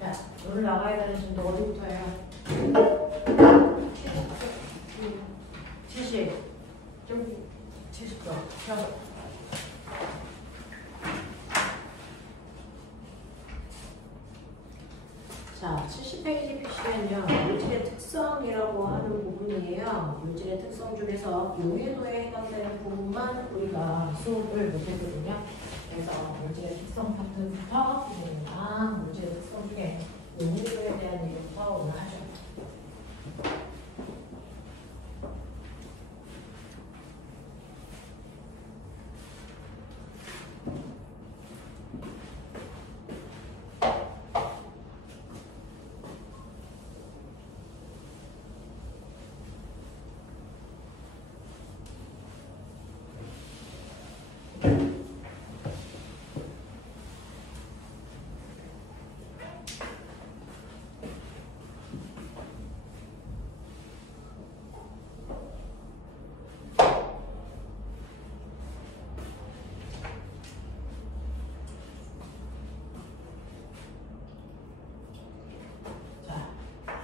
자, 오늘 나가야 되는 진도 어디부터 해요? 70. 좀 70도. 자, 70페이지 표시는요, 물질의 특성이라고 하는 부분이에요. 물질의 특성 중에서 용해도에 해당되는 부분만 우리가 수업을 못했거든요. 그래서 물질의 특성 파트부터 보면 물질의 특성 중에 용해도에 대한 얘기부터 오늘 하죠.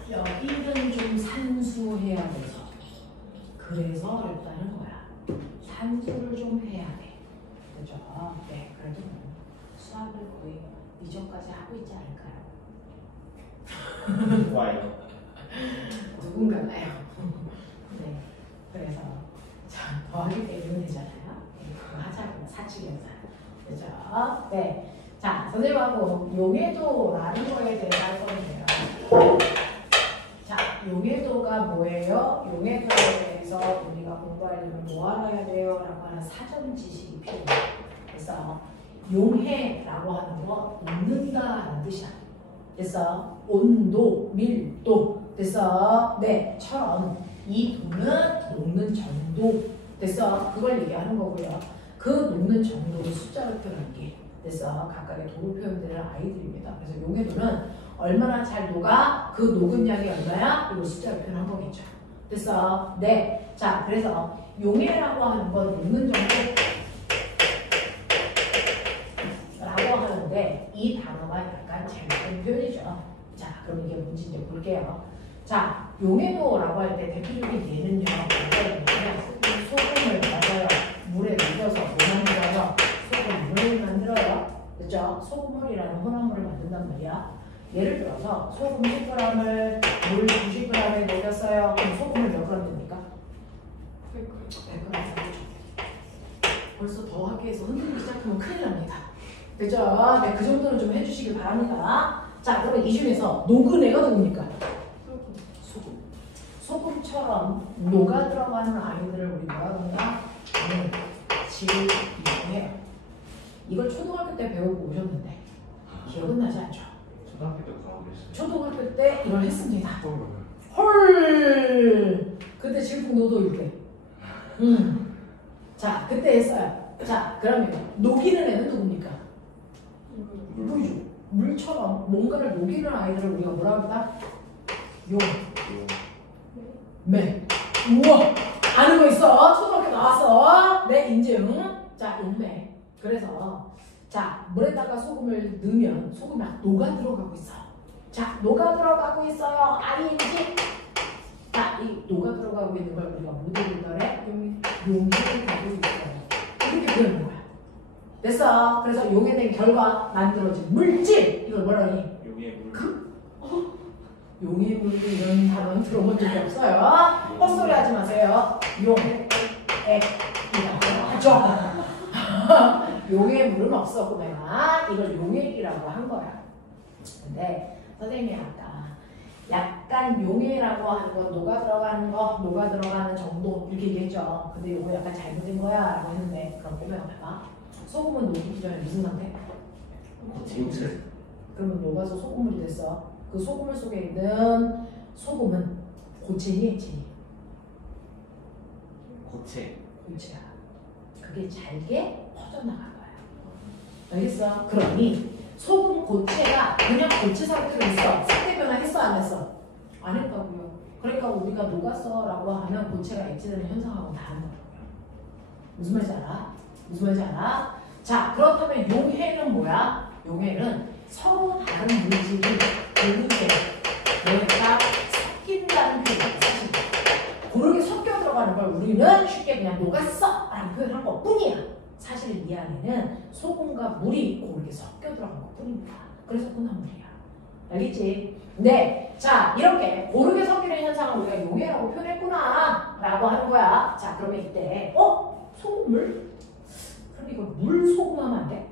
여기는 좀 산수해야 돼서 그래서 어렵다는 거야. 산수를 좀 해야 돼. 그죠? 네, 그래도 수학을 거의 이전까지 하고 있지 않을까요? 와요. 누군가가요. 네, 그래서 자, 더하기 빼기면 되잖아요. 그거 하자고요. 사칙연산. 그죠? 네. 자, 선생님하고 용해도라는 거에 대해 할 건데요. 자, 용해도가 뭐예요? 용해도에 대해서 우리가 공부하려면 뭐 알아야 돼요? 라고 하는 사전 지식이 필요해요. 그래서 용해라고 하는 거 녹는다라는 뜻이야. 그래서 온도, 밀도, 그래서 네, 처럼 이 도는 녹는 정도, 그래서 그걸 얘기하는 거고요. 그 녹는 정도를 숫자로 표현한 게, 그래서 각각의 도로 표현되는 아이들입니다. 그래서 용해도는 얼마나 잘 녹아? 그 녹은 양이 얼마야? 이걸 숫자로 표현한 거겠죠. 그래서 네, 자, 그래서 용해라고 하는 건 녹는 정도라고 하는데 이 단어가 약간 잘못된 표현이죠. 자, 그럼 이게 뭔지 이제 볼게요. 자, 용해도라고 할 때 대표적인 예는요. 소금을 맞아요. 물에 녹여서 혼합물이요. 소금물을 만들어요. 그렇죠? 소금물이라는 혼합물을 만든단 말이야. 예를 들어서 소금 10g을 물 90g에 녹였어요. 그럼 소금을 몇 g 됩니까? 100g. 벌써 더하기 해서 흔들기 시작하면 큰일 납니다. 그죠? 네, 그 정도는 좀 해주시길 바랍니다. 자, 그러면 이 중에서 녹은 애가 누굽니까? 소금. 소금처럼 녹아 들어가는 아이들을 우리 뭐라 그런가? 질이해요. 이걸 초등학교 때 배우고 오셨는데 기억은 나지 않죠? 초등학교 때 과학을 했어요. 초등학교 때 이걸 했습니다. 헐! 그때 질풍노도 일때. 자, 그때 했어요. 자, 그러면 녹이는 애는 누굽니까? 물이죠. 물처럼 뭔가를 녹이는 아이들을 우리가 뭐라 합니다? 매. 우와! 아는 거 있어? 초등학교 나왔어? 네, 인증. 자, 용매. 그래서 자, 물에다가 소금을 넣으면 소금이 녹아 들어가고 있어. 자, 녹아 들어가고 있어요. 아니지? 자, 이 녹아 들어가고 있는 걸 우리가 뭐라고 그래? 용해를 가고 있어요. 이렇게 표현하는 거야. 됐어. 그래서 용해된 결과 만들어진 물질. 이걸 뭐라 하니? 용해물. 용해물 이런 단어는 들어본 적이 없어요. 헛소리 하지 마세요. 용액이라고 하죠. 용해물은 없었고 내가 이걸 용액이라고 한 거야. 근데 선생님이 아까 약간 용해라고 하는 건 녹아 들어가는 거, 녹아 들어가는 정도 이렇게 얘기했죠. 근데 이거 약간 잘못된 거야 라고 했는데 그럼 보면 봐봐. 소금은 녹기 전에 무슨 상태? 고체. 그러면 녹아서 소금물이 됐어. 그 소금물 속에 있는 소금은 고체니 액체니? 고체. 고체야. 그게 잘게 퍼져나간 거야. 알겠어? 그러니 소금 고체가 그냥 고체 상태로 있어. 상태 변화 했어 안 했어? 안 했다고요. 그러니까 우리가 녹았어 라고 하면 고체가 액체되는 현상하고 다른 거예요. 무슨 말인지 알아? 무슨 말인지 알아? 자, 그렇다면 용해는 뭐야? 용해는 서로 다른 물질이 고르게 내가 섞인다는 표현이에요. 사실 고르게 섞여 들어가는 걸 우리는 쉽게 그냥 녹았어 라는 표현을 한 것 뿐이야. 사실 이 안에는 소금과 물이 고르게 섞여 들어간 것 뿐입니다. 그래서 혼합물이야. 알겠지? 네. 자, 이렇게 고르게 섞이는 현상을 우리가 용해라고 표현했구나 라고 하는 거야. 자, 그러면 이때 소금물? 그럼 이거 물 소금 하면 안 돼?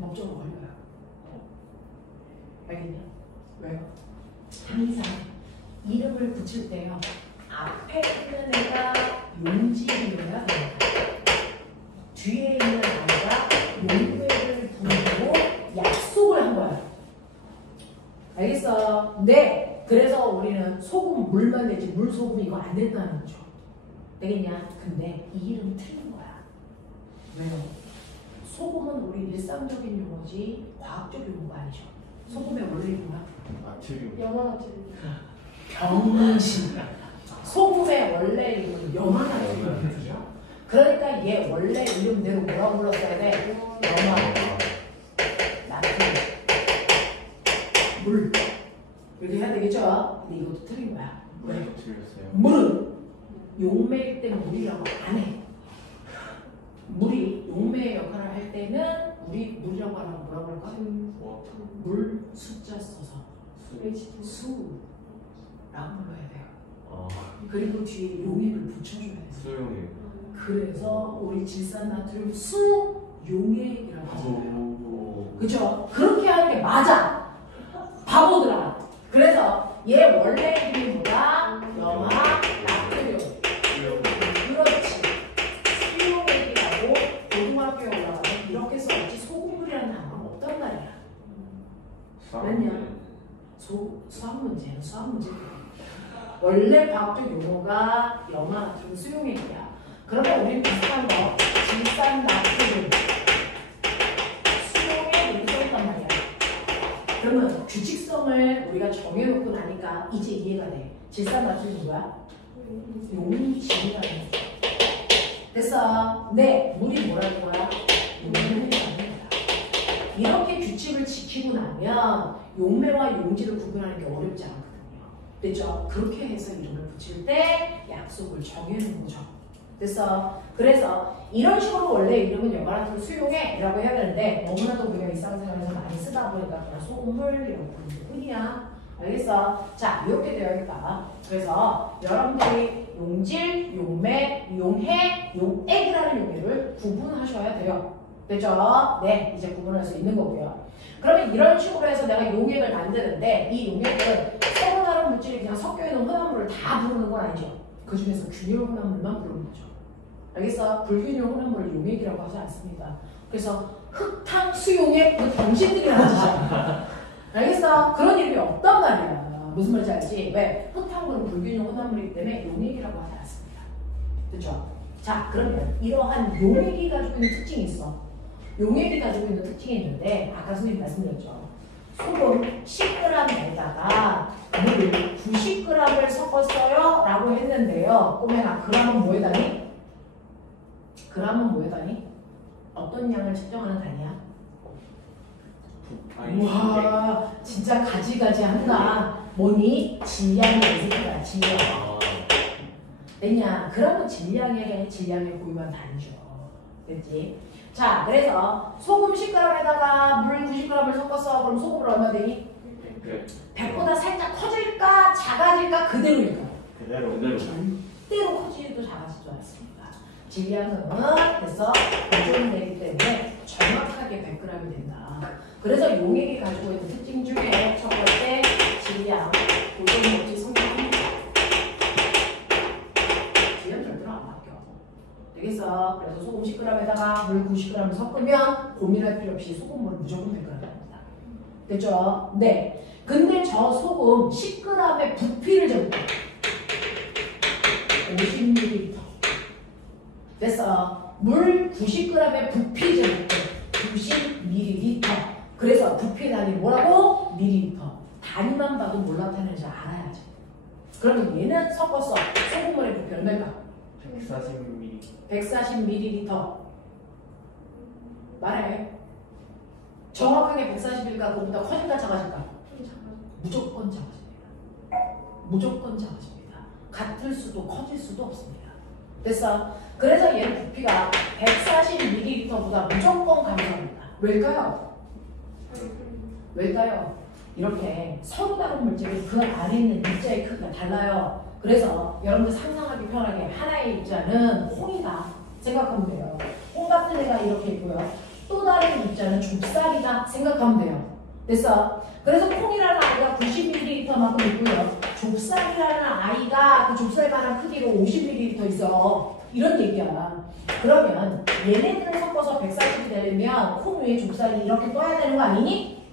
법적으로 걸려요. 알겠냐? 왜요? 항상 이름을 붙일 때요. 앞에 있는 애가 용지이어야 됩니다. 뒤에 있는 아이가 용매를 부르고 약속을 한 거야. 알겠어? 네. 그래서 우리는 소금 물만 되지 물 소금 이거 안 된다는 거죠. 되겠냐? 근데 이 이름 틀린 거야. 왜요? 소금은 우리 일상적인 용어지 과학적 용어가 아니죠. 소금의 원래 뭐야? 나트륨. 영원하지. 병신. 소금의 원래 이름은 염화나트륨이야. 그러니까 얘 원래 이름대로 뭐라고 불렀어야 돼? 염화나트륨. 물. 이렇게 해야 되겠죠? 근데 이것도 틀린 거야. 왜? 틀렸어요. 물은 용매일 때 물이라고 안 해. 물이 용매의 역할을 할 때는 우리 물이라고 하라고 뭐라고 할까? 물 숫자 써서 수라고 불러야 돼요. 그리고 뒤에 용액을 붙여줘야 돼요. 수용액. 그래서 우리 질산나트륨 수용액이라고 하잖아요. 오. 그죠? 그렇게 하는 게 맞아. 바보들아. 그래서 얘 원래 이름이 뭐야? 염화 나트륨. 그렇지. 수용액이라고 고등학교에 올라가면 이렇게 써야지 소금물이라는 단어가 없단 말이야. 왜냐? 수학 문제는 수학 문제. 원래 과학적 용어가 염화 나트륨 수용액이야. 그러면 우리는 비슷한 거 질산 나트륨 수용액 이렇게 써있단 말이야. 그러면 규칙성을 우리가 정해놓고 나니까 이제 이해가 돼. 질산 나트륨이 뭐야? 용질이라는 거죠. 됐어. 네, 물이 뭐라는 거야? 용매라는 거야. 이렇게 규칙을 지키고 나면 용매와 용질을 구분하는 게 어렵지 않거든요. 됐죠? 그렇게 해서 이름을 붙일 때 약속을 정해놓은 거죠. 됐어. 그래서 이런 식으로 원래 이름은 염화나트륨 수용액이라고 해야 되는데 너무나도 우리가 일상생활에서 많이 쓰다 보니까 그냥 소금물이라고 부르는 뿐이야. 알겠어? 자, 이렇게 되어 있다. 그래서 여러분들이 용질, 용매, 용해, 용액이라는 용해를 구분하셔야 돼요. 됐죠? 네, 이제 구분할 수 있는 거고요. 그러면 이런 식으로 해서 내가 용액을 만드는데 이 용액은 서로 다른 물질이 그냥 섞여있는 혼합물을 다 부르는 건 아니죠. 그 중에서 균일 혼합물만 부르는 거죠. 알겠어? 불균일 혼합물을 용액이라고 하지 않습니다. 그래서 흑탕, 수용액, 그 정신들이 나지. 알겠어? 그런 이름이 없단 말이야. 무슨 말인지 알지? 왜? 흑탕물은 불균일 혼합물이기 때문에 용액이라고 하지 않습니다. 그렇죠? 자, 그러면 이러한 용액이 가지고 있는 특징이 있어. 용액이 가지고 있는 특징이 있는데 아까 선생님 말씀드렸죠. 소금 10g에다가 물 90g을 섞었어요 라고 했는데요. 꼬매나 그람은 뭐에 다니? 그람은 뭐에 다니? 어떤 양을 측정하는 단위야? 우와, 진짜 가지가지 한다. 뭐니? 질량의 예색이다. 질량. 됐냐? 그러면 질량의 고유한 단위죠. 됐지? 자, 그래서 소금 10g에다가 물 90g을 섞었어. 그럼 소금을 얼마 되니? 100보다 살짝 커질까? 작아질까? 그대로일까? 그대로. 절대로 커지지도 작아지지도 않습니다. 질량은 됐어? 고정되기 때문에 정확하게 100g이 된다. 그래서 용액이 가지고 있는 특징 중에 첫 번째 질량, 고정물질 성분합니다. 질량 절대로 안 바뀌어. 되겠어? 그래서 소금 10g에다가 물 90g 섞으면 고민할 필요 없이 소금물을 무조건 100g입니다. 됐죠? 네. 근데 저 소금 10g의 부피를 재볼게. 50ml. 됐어. 물 90g의 부피 재볼게. 90ml. 그래서 부피 단위 뭐라고? 밀리리터. 단위만 봐도 뭘 나타내는지 알아야지. 그러면 얘는 섞었어. 소금물의 부피 얼마일까? 140ml. 140ml. 말해. 정확하게 140일까 그보다 커질까 작아질까? 무조건 작아집니다. 무조건 작아집니다. 같을 수도 커질 수도 없습니다. 됐어? 그래서 얘는 부피가 140ml보다 무조건 감소합니다. 왜일까요? 왜일까요? 이렇게 서로 다른 물질이 그 안에 있는 입자의 크기가 달라요. 그래서 여러분들 상상하기 편하게 하나의 입자는 홍이다 생각하면 돼요. 홍 같은 애가 이렇게 있고요. 또 다른 입자는 좁쌀이다 생각하면 돼요. 됐어? 그래서 콩이라는 아이가 90ml만큼 있고요. 좁쌀이라는 아이가 그 좁쌀만한 크기로 50ml 있어. 이런 얘기야. 그러면 얘네들을 섞어서 140이 되려면 콩 위에 좁쌀이 이렇게 떠야 되는 거 아니니?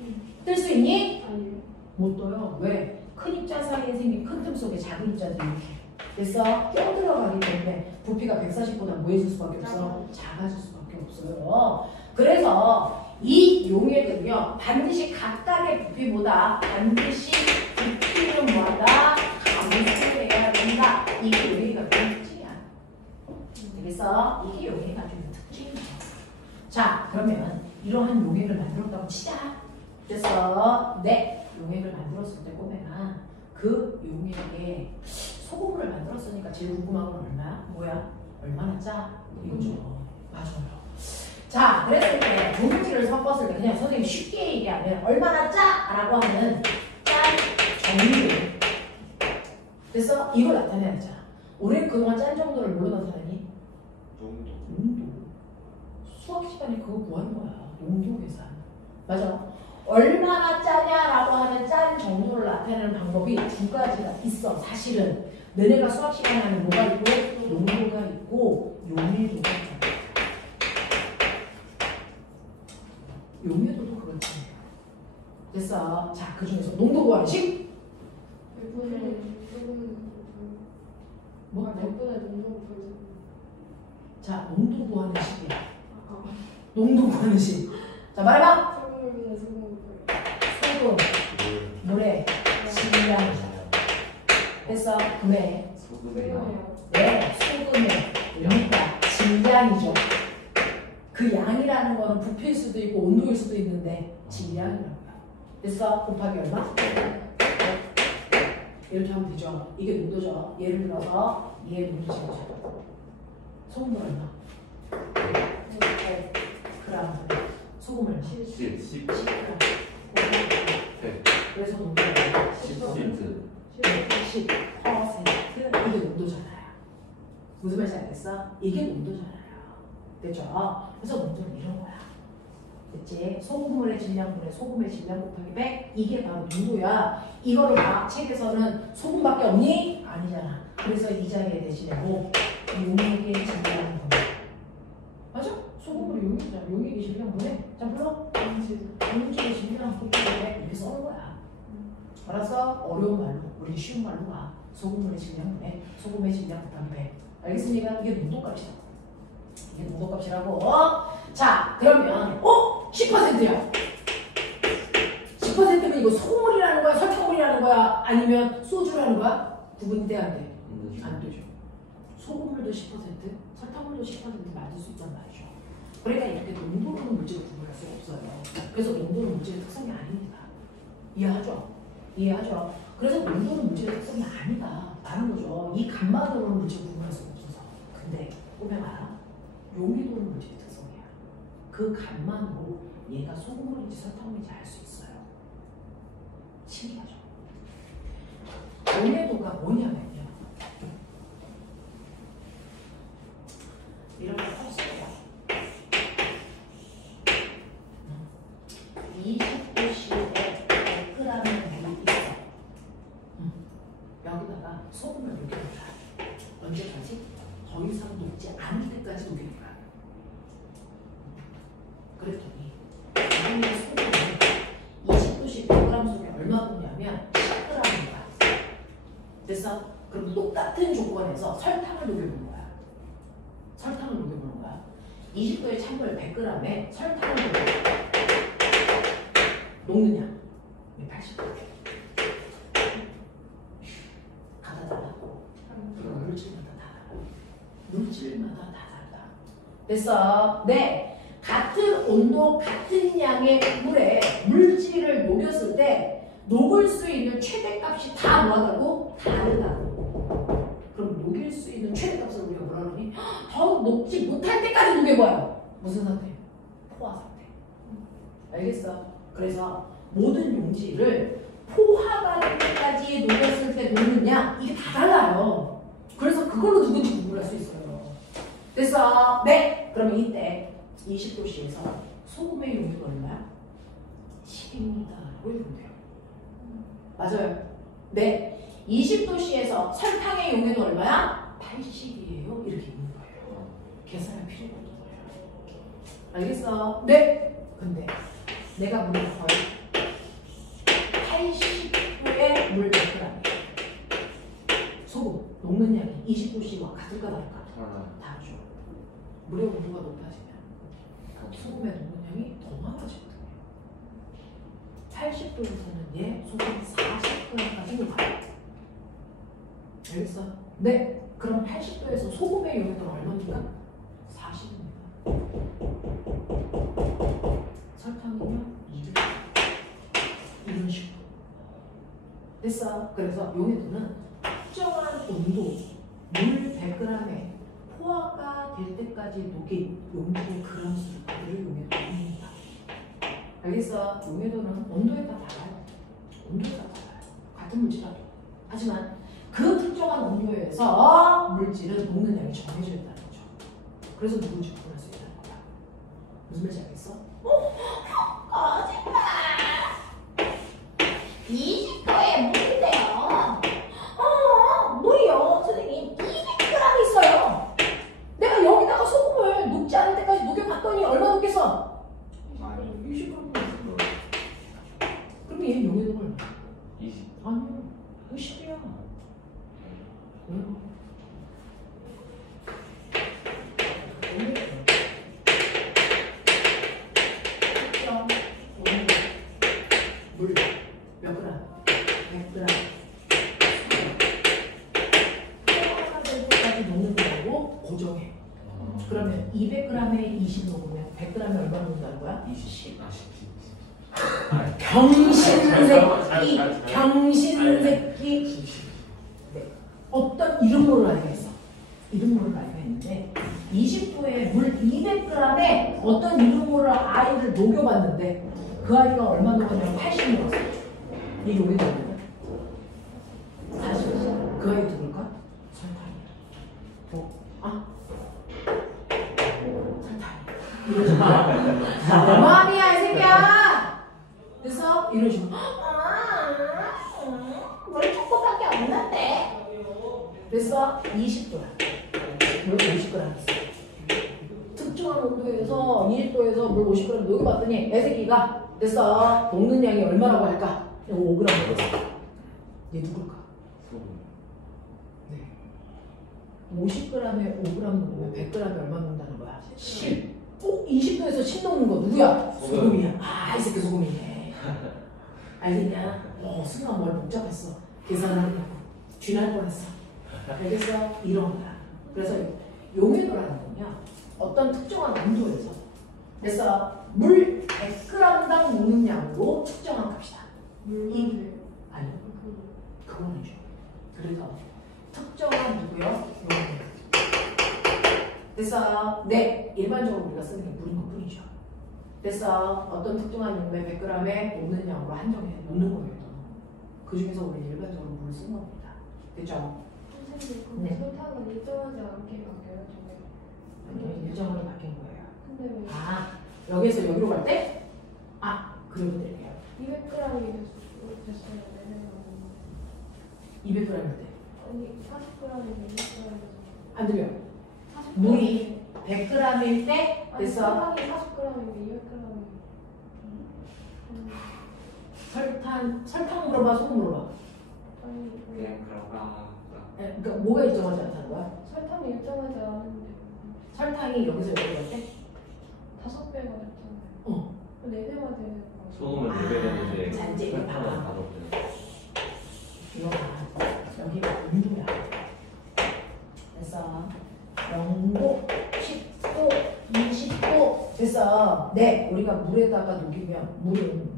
뜰 수 있니? 아니요. 못 떠요. 왜? 큰 입자 사이에 생긴 큰 틈 속에 작은 입자들이 이렇게 됐어? 껴들어가기 때문에 부피가 140보다 뭐 해줄 수밖에 없어? 작아질 수밖에 없어요. 그래서 이 용액은요 반드시 각각의 부피보다 반드시 부피는 뭐하다? 감소해야 된다. 이게 용액이 가지고 특징이야. 그래서 이게 용액이 가지고 특징이죠. 자 그러면 이러한 용액을 만들었다고 치자. 그래서 네 용액을 만들었을 때 꼬매가 그 용액에 소금물을 만들었으니까 제일 궁금한 건 얼마야? 뭐야? 얼마나 짜? 이거죠. 맞아요. 자, 그래서 이렇게 두 물질을 섞었을 때 그냥 선생님이 쉽게 얘기하면 얼마나 짜? 라고 하는 짠 정도. 그래서 이걸 나타내야 되잖아. 우리는 그동안 짠 정도를 뭘로 나타내니? 농도. 수학 시간에 그거 구하는 거야. 농도 계산. 맞아. 얼마나 짜냐라고 하는 짠 정도를 나타내는 방법이 두 가지가 있어. 사실은 너네가 수학 시간에 하면 뭐가 있고 농도가 있고 용해도가 있잖아. 용해도도 그렇지. 됐어. 자, 그 중에서 농도 구하는 식? 뭐? 자, 농도 구하는 식이야. 농도 구하는 식. 자, 말해봐. 소금, 물에, 질량. 됐어? 왜? 네, 소금에 그러니까 질량이죠. 그 양이라는 거는 부피일 수도 있고 온도일 수도 있는데 질량이라고요. 됐어? 곱하기 얼마? 이렇게 하면 되죠. 이게 농도죠. 예를 들어서 얘 농도 재보자. 소금 얼마? 100g. 소금 얼마? 10. 그래서 농도가 얼마? 10%. 10% 이게 농도잖아요. 무슨 말인지 알겠어? 이게 농도잖아요. 됐죠? 그래서 농도는 이런 거야. 됐지? 소금물의 질량분의 소금의 질량 곱하기 100 이게 바로 농도야. 이거를 막 책에서는 소금밖에 없니? 아니잖아. 그래서 이 자리에 대신에 뭐 용액의 질량분. 맞아? 소금물이 용액이잖아. 용액의 질량분에 자 불러? 용액의 질량 곱하기 100 이렇게 써는 거야. 알았어? 어려운 말로 우리 쉬운 말로 봐. 소금물의 질량분에 소금의 질량 곱하기 100 알겠습니까? 이게 농도값이다. 이게 농도값이라고. 자 그러면 10%야. 10%면 이거 소금물이라는 거야? 설탕물이라는 거야? 아니면 소주라는 거야? 구분이 돼야 안 돼? 안 되죠. 소금물도 10%, 설탕물도 10% 만들 수 있단 말이죠. 그러니까 이렇게 농도로는 물질을 구분할 수가 없어요. 그래서 농도는 물질의 특성이 아닙니다. 이해하죠? 이해하죠? 그래서 농도는 물질의 특성이 아니다 라는 거죠. 이 감만으로는 물질을 구분할 수가 없어서. 근데 보면 알아? 용해도는 물질의 특성이야. 그 감만으로 얘가 소금물인지 설탕물인지 알 수 있어요. 신기하죠? 용해도가 뭐냐면요. 이렇게 컸어요. 20도씨에 100g의 물이 있어. 여기다가 소금을 녹여놓자. 언제까지? 더 이상 녹지 않을 때까지 녹여놓으라. 그랬더니 우리의 소금을 20도씨 100g 속에 얼마 넣냐면 10g인 거야. 됐어? 그럼 똑같은 조건에서 설탕을 녹여보는 거야. 설탕을 녹여보는 거야. 20도의 찬물 100g에 설탕을 녹느냐? 80g. 가다 달라. 물질마다 다 달라. 물질마다 다 달라. 됐어? 네. 같은 온도, 같은 양의 물에 물질을 녹였을 때 녹을 수 있는 최대값이 다 뭐하다고? 다르다고. 그럼 녹일 수 있는 최대값을 우리가 뭐라 그러니? 더 녹지 못할 때까지 녹여봐요. 무슨 상태? 포화 상태. 알겠어? 그래서 모든 용지를 포화가 될 때까지 녹였을 때 녹느냐? 이게 다 달라요. 그래서 그걸로 누군지 구분할 수 있어요. 됐어? 네! 그러면 이때 20도씨에서 소금의 용도가 얼마야? 10입니다. 이렇게 보면 돼요. 맞아요. 네. 20도씨에서 설탕의 용해도 얼마야? 80이에요. 이렇게 있는 거예요. 계산할 필요가 없는 거예요. 알겠어? 네. 근데 내가 물을 거의 80도의 물 100g이에요. 소금 녹는 양이 20도씨와 같을까 다를까? 다르죠. 물의 온도가 높아지면 소금의 녹는 양이 더 많아지거든요. 80도에서는 얘 소금 40g까지 녹아요. 알겠어? 네. 그럼 80도에서 소금의 용해도는 얼마입니까? 40입니다. 설탕이면 200. 이런 식으로. 됐어? 그래서 용해도는 특정한 온도, 물 100g에 포화가 될 때까지 녹인 용기의 그람수를 용해도로 합니다. 알겠어? 용해도는 온도에 따라 달라요. 온도에 따라 달라요. 같은 물질이라도. 하지만 그 특정한 온도에서 물질은 녹는 양이 정해져 있다는 거죠. 그래서 누군지 구분할 수 있다는 거야. 무슨 말인지 알겠어? 거짓말! 20도에 물인데요. 물이요. 선생님 200g 있어요. 내가 여기다가 소금을 녹지 않을 때까지 녹여봤더니 얼마 녹겠어? 20g. 그럼 얘 용해도가 얼마? 20. 아니요. 50이야. 응? 물 몇 그램? 100g. 포화가 될 때까지 녹는 거라고 고정해. 그러면 200g에 20 녹으면 100g에 얼마 녹는다는 거야? 20. 병신새끼, 병신새끼. 네. 어떤 이름으로 알고 있어? 이름으로 알고 있는데 20도에 물 200g에 어떤 이름으로 아이를 녹여봤는데 그 아이가 얼마 녹았냐면 80 녹았어. 이 용이 되는 사실 그 아이 누굴까? 설탕이야. 설탕. 이러지 마. 내 마음이야 이 새끼야. 그래서 이런 식으로 물 조금밖에 없는데. 그래서 20도야. 물 50g 있어. 특정한 온도에서 20도에서 물 50g 녹여봤더니 애새끼가 됐어. 녹는 양이 얼마라고 할까? 5g 먹었어. 얘 누굴까? 네. 50g에 5g 녹으면 100g에 얼마 녹는다는 거야? 10. 20도에서 10 녹는 거 누구야? 소금이야. 아, 이 새끼 소금이네. 알겠냐? 순간 뭘 복잡했어. 계산하려고. 쥐날 뻔했어. 알겠어? 이런 거야. 그래서 용해도라는 건요. 어떤 특정한 온도에서 그래서 물 100g당 녹는 양으로 측정한 값이다. 물만 아니, 그거는요. 그래서 특정한 누구요? 용해도. 그래서 네, 일반적으로 우리가 쓰는 게 물인 것 뿐이죠. 그래서 어떤 특정한 용도의 100g에 녹는 양으로 한정해 놓는 거예요. 그 중에서 우리 일반적으로 물을 쓰는 겁니다. 그죠? 선생님, 근데 네. 설탕은 일정하지 않게 바뀌어요, 저게. 아니, 일정으로 바뀐 거예요. 근데 왜 여기에서 여기로 갈 때? 그러면 될게요. 200g이 됐어요, 내년에. 200g일 때. 아니, 40g이면 200g이면. 안 들려. 물이 100g일 때 아니, 그래서 설탕이 40g이면 200g이면. 설탕 물어봐, 소금 물어봐. 아니, 그냥 그런가. 그러니까 뭐가 일정하지 않다는 거야? 설탕이 일정하지 않은데. 설탕이 여기서 여기로 갈 때? 5배가 됐잖아요. 4배가 되는 거. 소금은 4배 되는데 잔재. 설탕은 5배. 이거 봐. 여기가 온도야. 그래서 0도, 10도, 20도 됐어. 됐어. 네, 우리가 물에다가 녹이면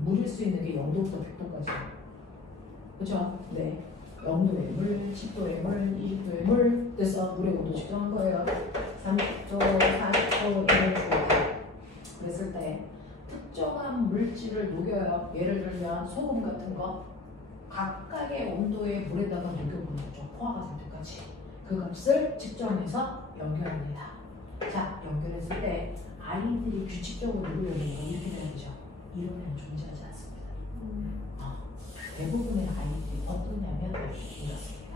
물일 수 있는 게 0도부터 100도까지. 그렇죠? 네. 0도의 물, 10도의 물, 20도의 물. 됐어. 물의 온도 측정한 거예요. 30도, 40도, 1도. 그랬을 때 특정한 물질을 녹여요. 예를 들면 소금 같은 거. 각각의 온도의 물에다가 녹여보는 거죠. 포화가 될 때까지. 그 값을 측정해서 연결합니다. 자, 연결했을 때 아이들이 규칙적으로 누르려는 거 이렇게 돼야 되죠. 이론에는 존재하지 않습니다. 대부분의 아이들이 어떠냐면 이렇습니다.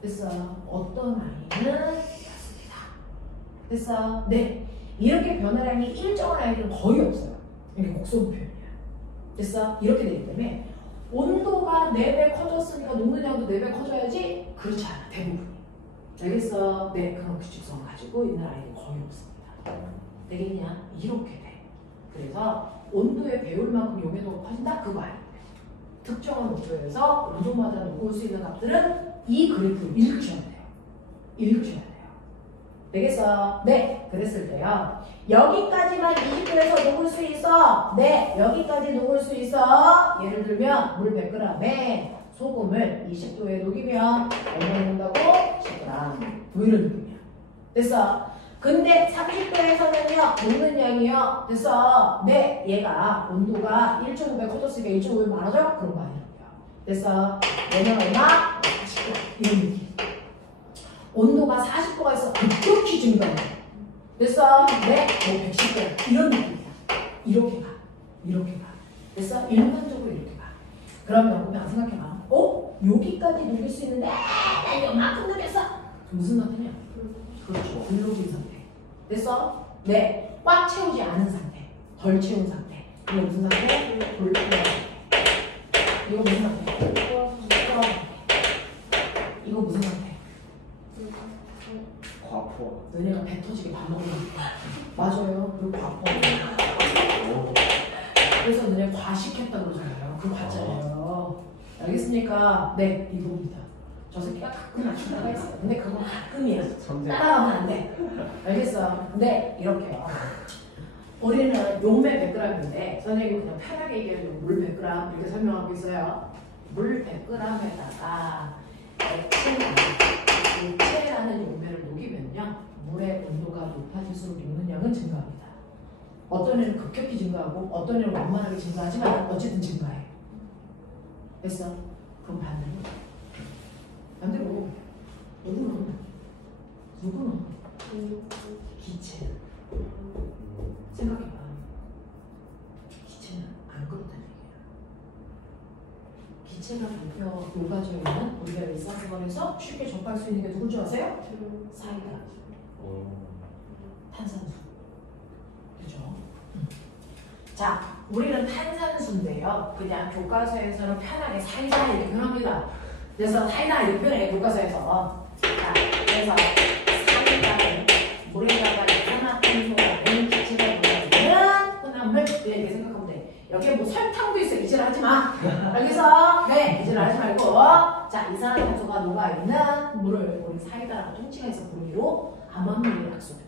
그래서 어떤 아이는 이렇습니다. 그래서 네, 이렇게 변화량이 일정한 아이들은 거의 없어요. 이게 곡선 표현이야. 그래서 이렇게 되기 때문에 온도가 4배 커졌으니까 녹는 양도 4배 커져야지? 그렇지 않아, 대부분이. 알겠어? 네, 그런 규칙성을 가지고 있는 아이는 거의 없습니다. 되겠냐? 이렇게 돼. 그래서 온도의 배율만큼 용해도가 커진다? 그거 아니에요. 특정한 온도에서 온도마다 녹을 수 있는 값들은 이 그래프를 읽으셔야 돼요. 읽으셔야 돼요. 되겠어? 네, 그랬을 때요. 여기까지만 20도에서 녹을 수 있어. 네, 여기까지 녹을 수 있어. 예를 들면 물 100g에 소금을 20도에 녹이면 얼마 녹는다고? 10g. 뭐 이런 느낌이야. 됐어? 근데 30도에서는요, 녹는 양이요. 됐어? 네, 얘가 온도가 1.5배 커졌으니까 1.5배 많아져? 그런 거 아니에요. 됐어? 얘는 얼마? 40도. 이런 느낌. 온도가 40도가 있어. 급격히 증가해. 됐어? 네, 뭐 110도. 이런 느낌이야. 이렇게 가. 이렇게 가. 됐어? 일반적으로 이렇게 가. 그러면 보면 생각해봐. 여기까지 녹일 수 있는데 이만큼 녹였어. 무슨 상태냐? 그렇죠. 불녹인 상태. 됐어? 네. 꽉 채우지 않은 상태. 덜 채운 상태. 이거 무슨 상태? 불녹인 상태. 이거 무슨 상태? 이거 무슨 상태? 과포. 너네가 배 터지게 밥 먹는 거. 맞아요. 그리고 과포. 그래서 너네 과식했다 그러잖아요. 그거 봤잖아요. 알겠습니까? 네, 이겁니다. 저 새끼가 가끔 맞출 때가 있어요. 근데 그건 가끔이야. 따라가면 안 돼. 알겠어? 네, 이렇게요. 우리는 용매 100g인데 선생님이 그냥 편하게 얘기해요. 물 100g 이렇게 설명하고 있어요. 물 100g에다가 액체라는 용매를 녹이면요. 물의 온도가 높아질수록 녹는량은 증가합니다. 어떤 애는 급격히 증가하고 어떤 애는 완만하게 증가하지만 어쨌든 증가해. 됐어? 그럼 반대로 누구는 기체는 생각해봐. 기체는 안 그렇다는 얘기야. 기체가 녹아져 있는 우리가 일상생활에서 쉽게 접할 수 있는 게 누군 줄 아세요? 사이다, 탄산수. 그죠? 자, 우리는 탄산수인데요. 그냥 교과서에서는 편하게 사이다 이렇게 표현합니다. 그래서 사이다 이렇게 표현해, 교과서에서. 자, 그래서 사이다는 물에다가 이산화탄소가 된 기체가 들어있는 혼합물 이렇게 생각하면 돼. 여기에 뭐 설탕도 있어. 이질 하지 마. 여기서 네, 이질 하지 말고. 자, 이산화탄소가 녹아있는 물을 우리 사이다라고 통칭해서 부르기로 암암리를 약속해.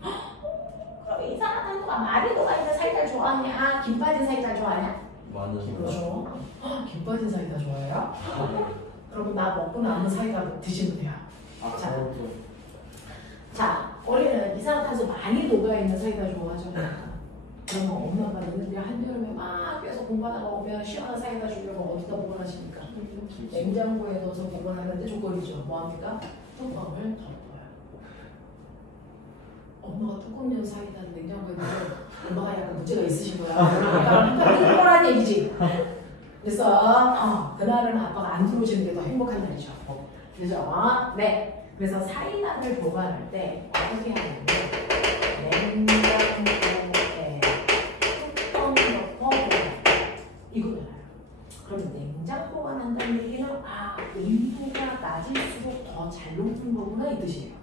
그럼 이산화탄소가 많이 녹아있는 사이다를 좋아하냐? 김 빠진 사이다를 좋아하냐? 많은. 그렇죠. 김 빠진 사이다 좋아해요? 그럼 나 먹고 남은 사이다 드시면 돼요. 자, 우리는 이산화탄소 많이 녹아있는 사이다 좋아하잖아요. 그러면 엄마가 너희들이 한여름에 막 계속 공부하다가 오면 시원한 사이다 주려고 어디다 보관하십니까? 냉장고에 넣어서 보관하는데 조건이죠. 뭐합니까? 뚜껑을 덮어요. 엄마가 뚜껑 연 사이다를 냉장고에 넣으면 엄마가 약간 문제가 있으신 거야. 뚜껑이란 얘기지. 그래서 그날은 아빠가 안 들어오시는 게 더 행복한 날이죠. 그죠? 네. 그래서 사이다를 보관할 때 어떻게 하냐면 냉장고에 뚜껑을 넣고 보관해요. 이거잖아요. 그러면 냉장 보관한다는 얘기는 온도가 낮을수록 더 잘 녹는 거구나 이 뜻이에요.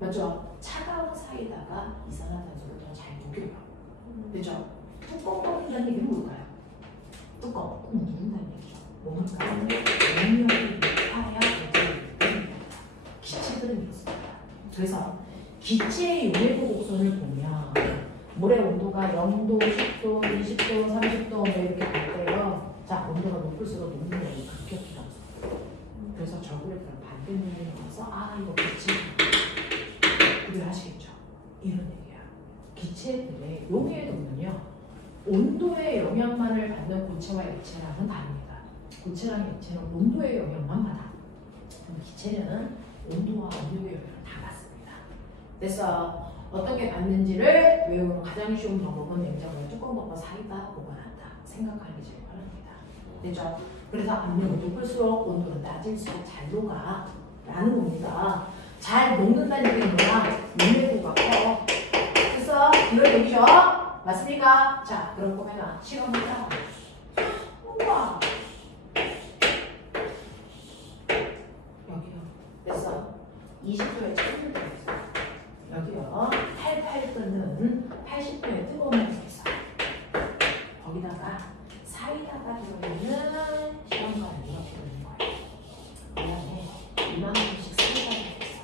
맞죠? 차가운 사이다가 이산화탄소를 더 잘 녹여요. 그죠? 뚜껑 덮는다는 얘기는 뭘까요? 뚜껑 꾹 누른다는 얘기죠. 뭘까요? 능력이 높아야 기체들은 이렇습니다. 그래서 기체의 용해도 곡선을 보면 물의 온도가 0도, 10도, 20도, 30도 뭐 이렇게 갈 때요. 자, 온도가 높을수록 녹는력이 급격히 감소. 그래서 저 그래프를 반대면에 넣어서 이거 기체 구별하시겠죠? 이런 얘기야. 기체들의 용해도는요. 온도의 영향만을 받는 고체와 액체랑은 다릅니다. 고체랑 액체는 온도의 영향만 받아. 기체는 온도와 온도의 영향을 다 받습니다. 그래서 어떤 게 받는지를 외우는 가장 쉬운 방법은 냉장고에 뚜껑 덮어 사이다 보관한다. 생각하는 게 제일 빠릅니다. 됐죠? 그래서 압력이 높을수록 온도는 낮을수록 잘 녹아 라는 겁니다. 잘 녹는다는 얘기는 뭐야? 용해도가 커. 그래서 이런 얘기죠? 맞습니까? 자, 그럼 보면 실험을 따라. 우와. 여기요. 그래서 20도에 찬물이 있어요. 여기요. 88 끓는 80도의 뜨거운 물이 있어요. 거기다가 사이다가 들어있는 시험관을 이렇게 넣는 거예요. 그 다음에 이만큼씩 사이다가 있어요.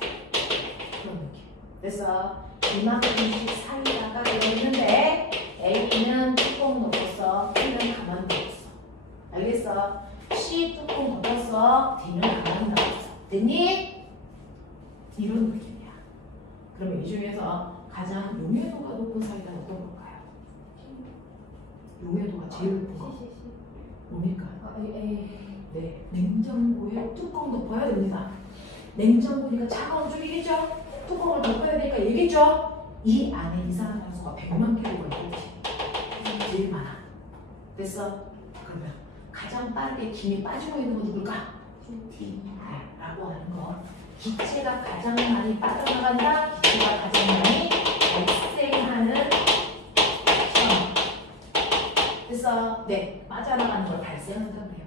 그런 느낌. 그래서 이만큼씩 사이다가 들어있는데 A는 뚜껑 덮었어. B는 가만 덮었어. 알겠어? C 뚜껑 덮었어. D는 가만 덮었어. 됐니? 이런 느낌이야. 그러면 이 중에서 가장 용해도가 높은 사이다는 어떤 걸까요? 용해도가 제일 높은 거. 뭡니까? 네, 냉장고에 뚜껑 덮어야 됩니다. 냉장고니까 차가운 쪽이겠죠? 뚜껑을 덮어야 되니까 얘기죠? 이 안에 이산화탄소가 100만 킬로가 있겠지. 제일 많아. 됐어? 그러면 가장 빠르게 김이 빠지고 있는 건 누굴까? D. 라고 하는 거. 기체가 가장 많이 빠져나간다. 기체가 가장 많이 발생하는 시험. 그래서 네, 빠져나가는 걸 발생한다고 해요.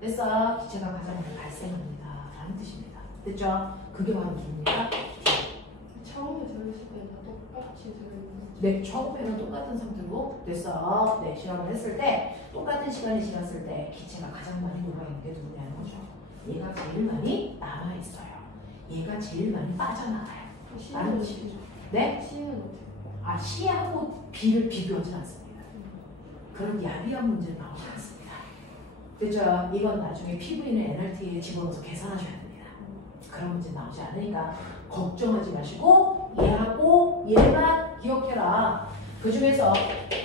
그래서 기체가 가장 많이 발생합니다. 라는 뜻입니다. 됐죠? 그게 바로 뭡니까? 처음에 들었을 때랑 똑같이 들어있는 네, 처음에는 똑같은 상태로 됐어. 네, 실험을 했을 때 똑같은 시간이 지났을 때 기체가 가장 많이 녹아있는 게 누구냐는 거죠. 얘가 제일 많이 남아있어요. 얘가 제일 많이 빠져나가요. 라는 뜻이죠. 네? C는 어떻게? C하고 B를 비교하지 않습니다. 그런 야비한 문제는 나오지 않습니다. 그렇죠? 이건 나중에 PV는 NRT에 집어넣어서 계산하셔야 됩니다. 그런 문제 나오지 않으니까 걱정하지 마시고 얘하고 얘만 기억해라. 그 중에서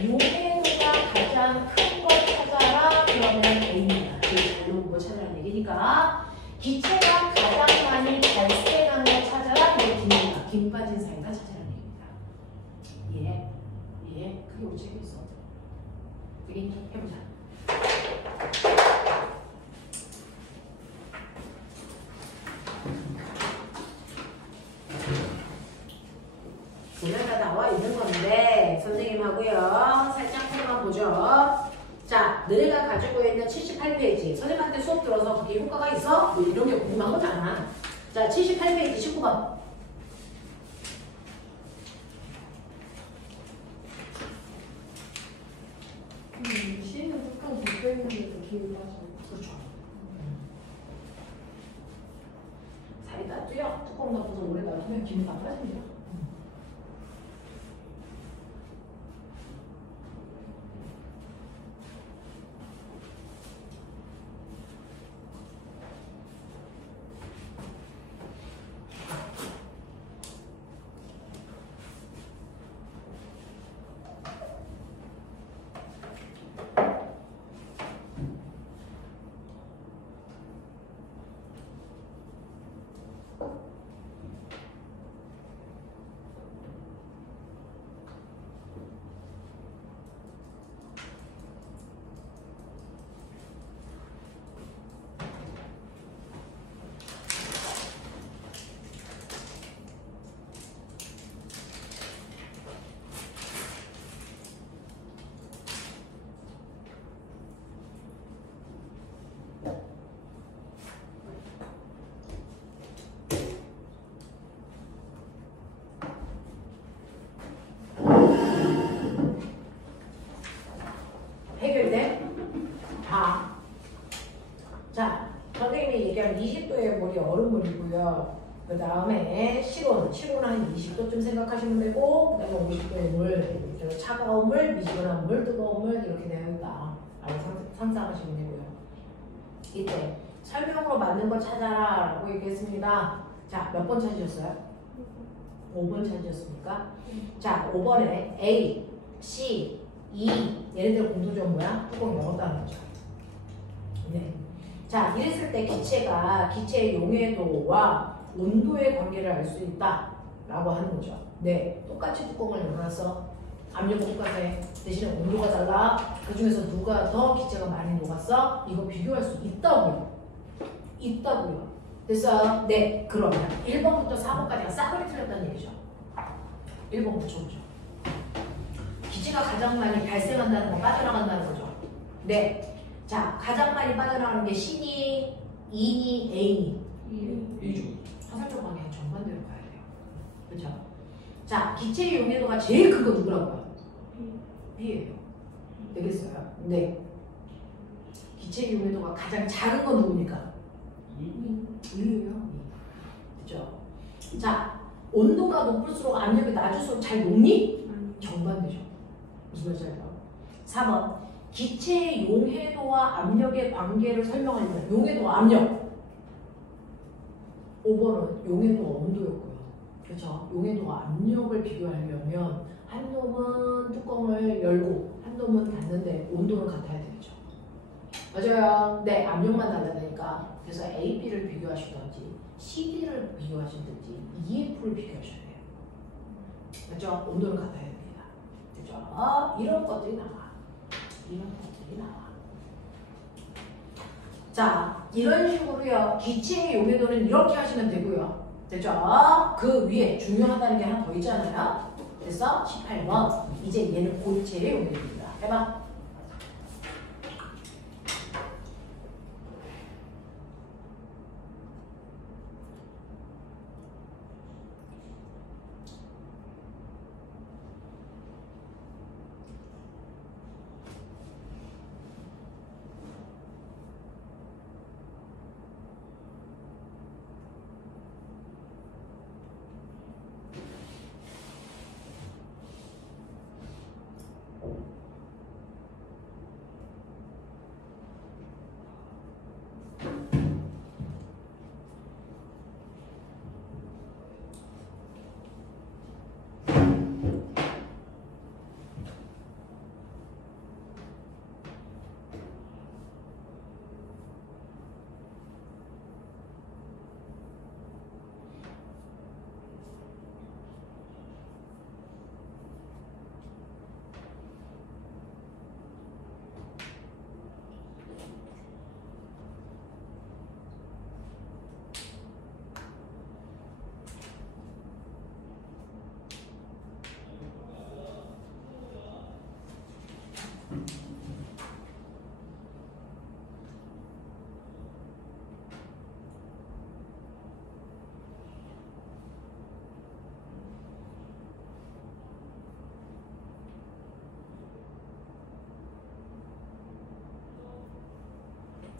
용해도가 가장 큰 걸 찾아라. 그러면 A입니다. 제일 잘 녹은 거 찾아라는 얘기니까 기체가 가장 많이 발생한 거 찾아라. 이게 D입니다. 김 빠진 사이다 찾아라는 얘기입니다. 그게 우리 책에 있어. 되겠니? 해보자. 보면 다 나와 있는 건데 선생님하고요 살짝 한번 보죠. 자, 너네가 가지고 있는 78페이지 선생님한테 수업 들어서 그게 효과가 있어? 뭐 이런 게 궁금한 거잖아. 자, 78페이지 19번. C는 뚜껑 덮여있는데도 김이 빠져. 그렇죠. 사이다 뚜요. 뚜껑 덮어서 오래 놔두면 김이 다 빠집니다. 해결돼? 자, 선생님이 얘기한 20도의 물이 얼음물이고요. 그 다음에 실온. 실온은 한 20도쯤 생각하시면 되고, 그 다음에 50도의 물, 차가운 물, 미지근한 물, 뜨거운 물 이렇게 되어 있다. 라고 상상하시면 되고요. 이때 설명으로 맞는 거 찾아라 라고 얘기했습니다. 자, 몇 번 찾으셨어요? 5번 찾으셨습니까? 자, 5번에 A, C, E 얘네들 공통점 뭐야? 뚜껑 열었다는 거죠. 네. 자, 이랬을 때 기체가 기체의 용해도와 온도의 관계를 알 수 있다 라고 하는 거죠. 네, 똑같이 뚜껑을 열어놨어. 압력은 똑같아. 대신에 온도가 달라. 그 중에서 누가 더 기체가 많이 녹았어? 이거 비교할 수 있다고요. 있다고요. 됐어요? 네, 그러면 1번부터 4번까지가 싸그리 틀렸다는 얘기죠. 1번 붙여보죠. 기체가 가장 많이 발생한다는 거, 빠져나간다는 거죠. 네. 자, 가장 많이 빠져나가는 게 C니, E니, A니? E죠. 화살표 방향 정반대로 가야 돼요. 그렇죠? 자, 기체의 용해도가 제일 큰 거 누구라고요? B예요. 되겠어요? 네. 기체의 용해도가 가장 작은 건 누굽니까? E예요. 그렇죠? 자, 온도가 높을수록 압력이 낮을수록 잘 녹니? 정반대죠. 무슨 말인지 알죠? 4번. 기체의 용해도와 압력의 관계를 설명하려면 용해도와 압력. 5번은 용해도와 온도였고요. 그렇죠? 용해도와 압력을 비교하려면 한 놈은 뚜껑을 열고 한 놈은 닫는데 온도는 같아야 되겠죠. 맞아요. 네, 압력만 달라니까. 그래서 A, B를 비교하시든지 C, D를 비교하시든지 E, F를 비교하셔야 돼요. 그렇죠? 온도는 같아야 됩니다. 그렇죠? 이런 것들이 나와. 이런 것들이 나와. 자, 이런 식으로요. 기체의 용해도는 이렇게 하시면 되고요. 됐죠? 그 위에 중요하다는 게 하나 더 있잖아요. 그래서 18번. 이제 얘는 고체의 용해도입니다. 해봐.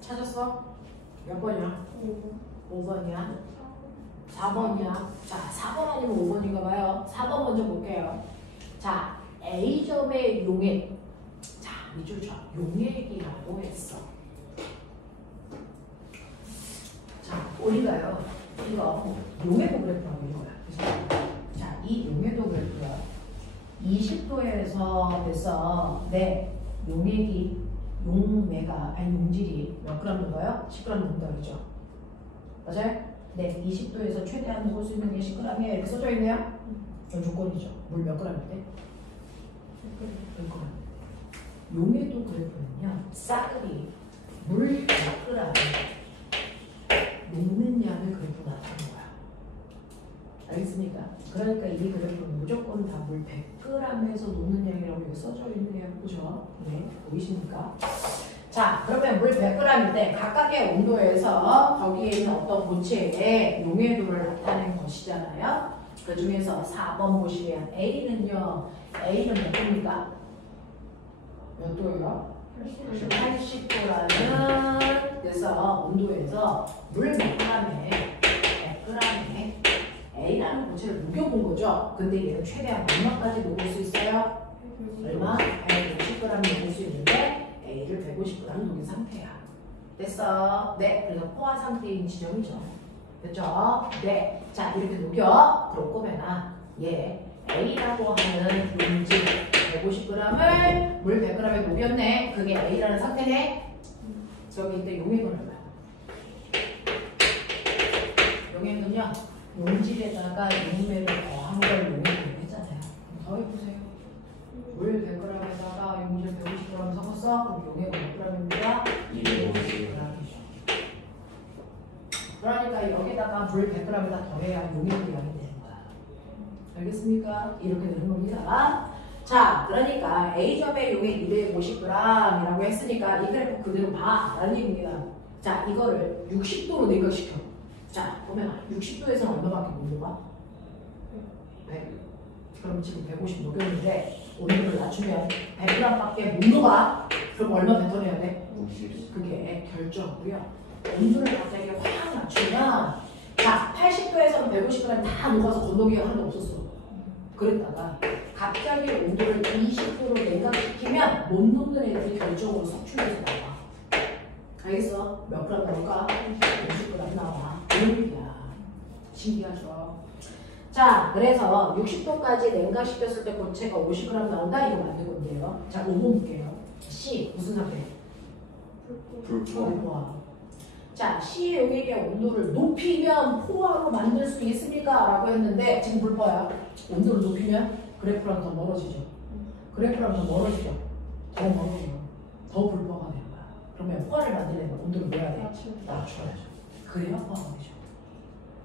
찾았어? 몇 번이야? 5번이야? 4번이야? 자, 4번 아니면 5번인가 봐요. 4번 먼저 볼게요. 자, A점의 용액. 자, 이쪽 저 용액이라고 했어. 자, 우리가요. 이거 용해도 그래프라고 이런 거야. 그래서 자, 이 용해도 그래프가 20도에서 됐어. 네, 용액이 용매가 아니 용질이 몇 그램 녹아요? 10g 녹는다 그랬죠? 맞아요? 네, 20도에서 최대한 녹을 수 있는 게 10g이에요. 이렇게 써져 있네요? 저 조건이죠. 물 몇 g인데? 100g. 용해도 그래프는요, 싸그리 물 100g 녹는 양을 그래프 나타내는 거야. 알겠습니까? 그러니까 이 그래프는 무조건 다 물 100g에서 녹는 양이라고 여기 써져 있네요. 그죠? 네, 보이십니까? 자, 그러면 물 100g일 때 각각의 온도에서 거기에 있는 어떤 고체의 용해도를 나타낸 것이잖아요. 그 중에서 4번 보시면 A는요, A는 몇 도입니까? 몇 도예요? 80도라는 그래서 온도에서 물 100g에 100g에 A라는 고체를 녹여본 거죠. 근데 얘는 최대한 얼마까지 녹일 수 있어요? 얼마? 150g 녹일 수 있는데 A를 150g 녹인 상태야. 됐어? 네. 그래서 포화 상태인 지점이죠. 됐죠? 네. 자, 이렇게 녹여. 그럼 꼬매나 얘 A라고 하는 용질 150g을 물 100g에 녹였네. 그게 A라는 상태네. 저기 이때 용액은 얼마야? 용액은요, 용질에다가 용매를 더한 걸 용액이라고 했잖아요. 더 해보세요. 물 100g에다가 용질 150g 섞었어? 그럼 용액은 몇 g입니까? 250g. 그러니까 여기다가 물 100g에다 더해야 용액의 양이 되는 거야. 알겠습니까? 이렇게 되는 겁니다. 자, 그러니까 A점의 용액 250g이라고 했으니까 이 그래프 그대로 봐. 라는 얘기입니다. 자, 이거를 60도로 냉각시켜. 자, 보면 60도에서는 얼마밖에 못 녹아? 100. 그럼 지금 150 녹였는데 온도를 낮추면 100g밖에 못 녹아. 그럼 얼마 뱉어내야 돼? 50. 그게 결정이고요. 온도를 갑자기 확 낮추면 자, 80도에서는 150g 다 녹아서 건더기가 하나도 없었어. 그랬다가 갑자기 온도를 20도로 냉각시키면 못 녹는 애들이 결정으로 석출돼서 나와. 알겠어? 몇 그램 나올까? 50g 나와. 이런 얘기야. 신기하죠? 자, 그래서 60도까지 냉각시켰을 때 고체가 50g 나온다? 이거 만들 건데요. 자, 5번 볼게요. C, 무슨 상태? 불포화. 자, C의 용액의 온도를 높이면 포화로 만들 수 있습니까? 라고 했는데 지금 불포화야. 온도를 높이면 그래프랑 더 멀어지죠. 그래프랑 더 멀어지죠. 더 멀어져요. 더 불포화가 되는 거야. 그러면 포화를 만들려면 온도를 뭐 해야 돼? 낮춰야죠. 그래야 포화가 되죠.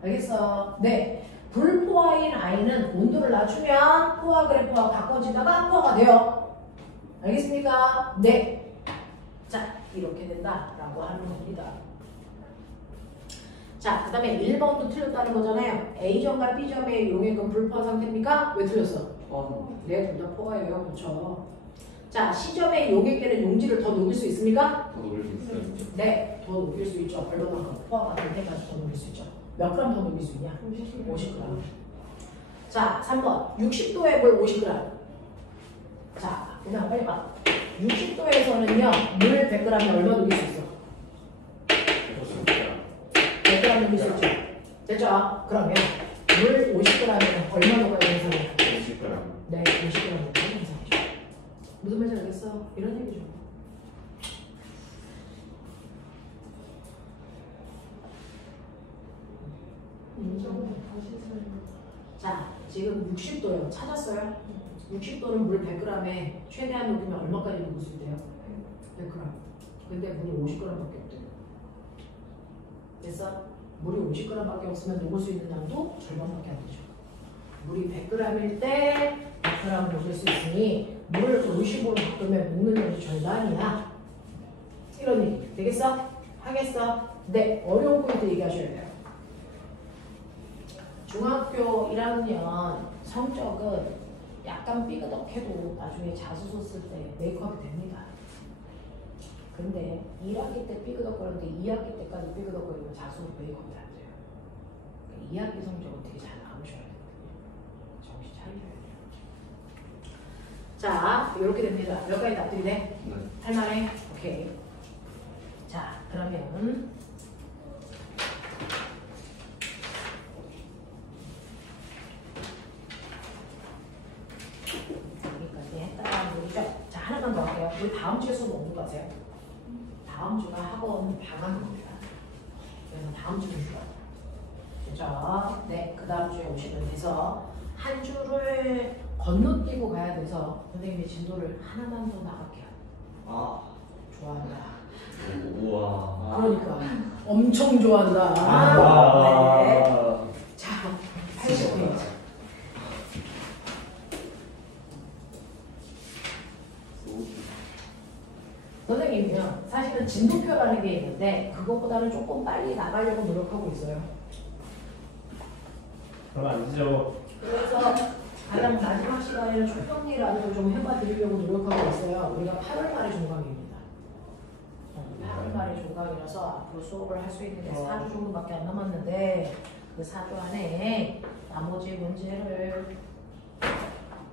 알겠어? 네. 불포화인 I는 온도를 낮추면 포화 그래프와 가까워지다가 포화가 돼요. 알겠습니까? 네. 자, 이렇게 된다라고 하는 겁니다. 자, 그 다음에 1번도 틀렸다는 거잖아요. A점과 B점의 용액은 불포화 상태입니까? 왜 틀렸어? 네, 둘 다 포화예요. 그렇죠. 자, C점의 용액계는 용질을 더 녹일 수 있습니까? 더 녹일 수 있어요. 네, 더 녹일 수 있죠. 얼마만큼? 포화가 될 때까지 더 녹일 수 있죠. 몇 그램 더 녹일 수 있냐? 50g. 자, 3번. 60도에 물 50g. 자, 그냥 빨리 봐. 60도에서는요, 물 100g에 얼마 녹일 수 있어? 100g 녹일 수 있죠. 됐죠? 그러면 물 50g에 얼마 녹아야 되는 상황이야? 50g. 네, 50g 녹아야 되는 상황이죠. 무슨 말인지 알겠어? 이런 얘기죠. 자, 지금 60도요. 찾았어요? 60도는 물 100g에 최대한 녹이면 얼마까지 녹을 수 있대요? 100g. 근데 물이 50g밖에 없대요. 됐어? 물이 50g밖에 없으면 녹을 수 있는 양도 절반밖에 안 되죠. 물이 100g일 때 100g 녹일 수 있으니 물을 50으로 바꾸면 녹는 양이 절반이야. 이런 얘기. 되겠어? 하겠어? 네. 어려운 포인트 얘기하셔야 돼요. 중학교 1학년 성적은 약간 삐그덕해도 나중에 자소서 쓸 때 메이크업이 됩니다. 근데 1학기 때 삐그덕거리는데 2학기 때까지 삐그덕거리면 자소서 메이크업이 안 돼요. 2학기 성적은 되게 잘 나오셔야 돼요. 정신 차리셔야 돼요. 자, 이렇게 됩니다. 몇 가지 납득이 돼? 네. 할만해? 오케이. 자, 그러면 여기까지 했다는 얘기죠. 자, 하나만 더 할게요. 우리 다음 주에 수업 언제 가세요? 다음 주가 학원 방학입니다. 그래서 다음 주는 휴가. 그죠? 네, 그 다음 주에 오시면 돼서 한 주를 건너뛰고 가야 돼서 선생님이 진도를 하나만 더 나갈게요. 아. 좋아한다. 우와. 그러니까 엄청 좋아한다. 네. 자, 80페이지. 선생님이요. 사실은 진도표라는 게 있는데 그것보다는 조금 빨리 나가려고 노력하고 있어요. 그럼 안 되죠. 그래서 가장 마지막 시간에는 총정리라도 좀 해봐 드리려고 노력하고 있어요. 우리가 8월 말에 종강입니다. 8월 말에 종강이라서 앞으로 수업을 할 수 있는 게 4주 정도밖에 안 남았는데 그 4조 안에 나머지 문제를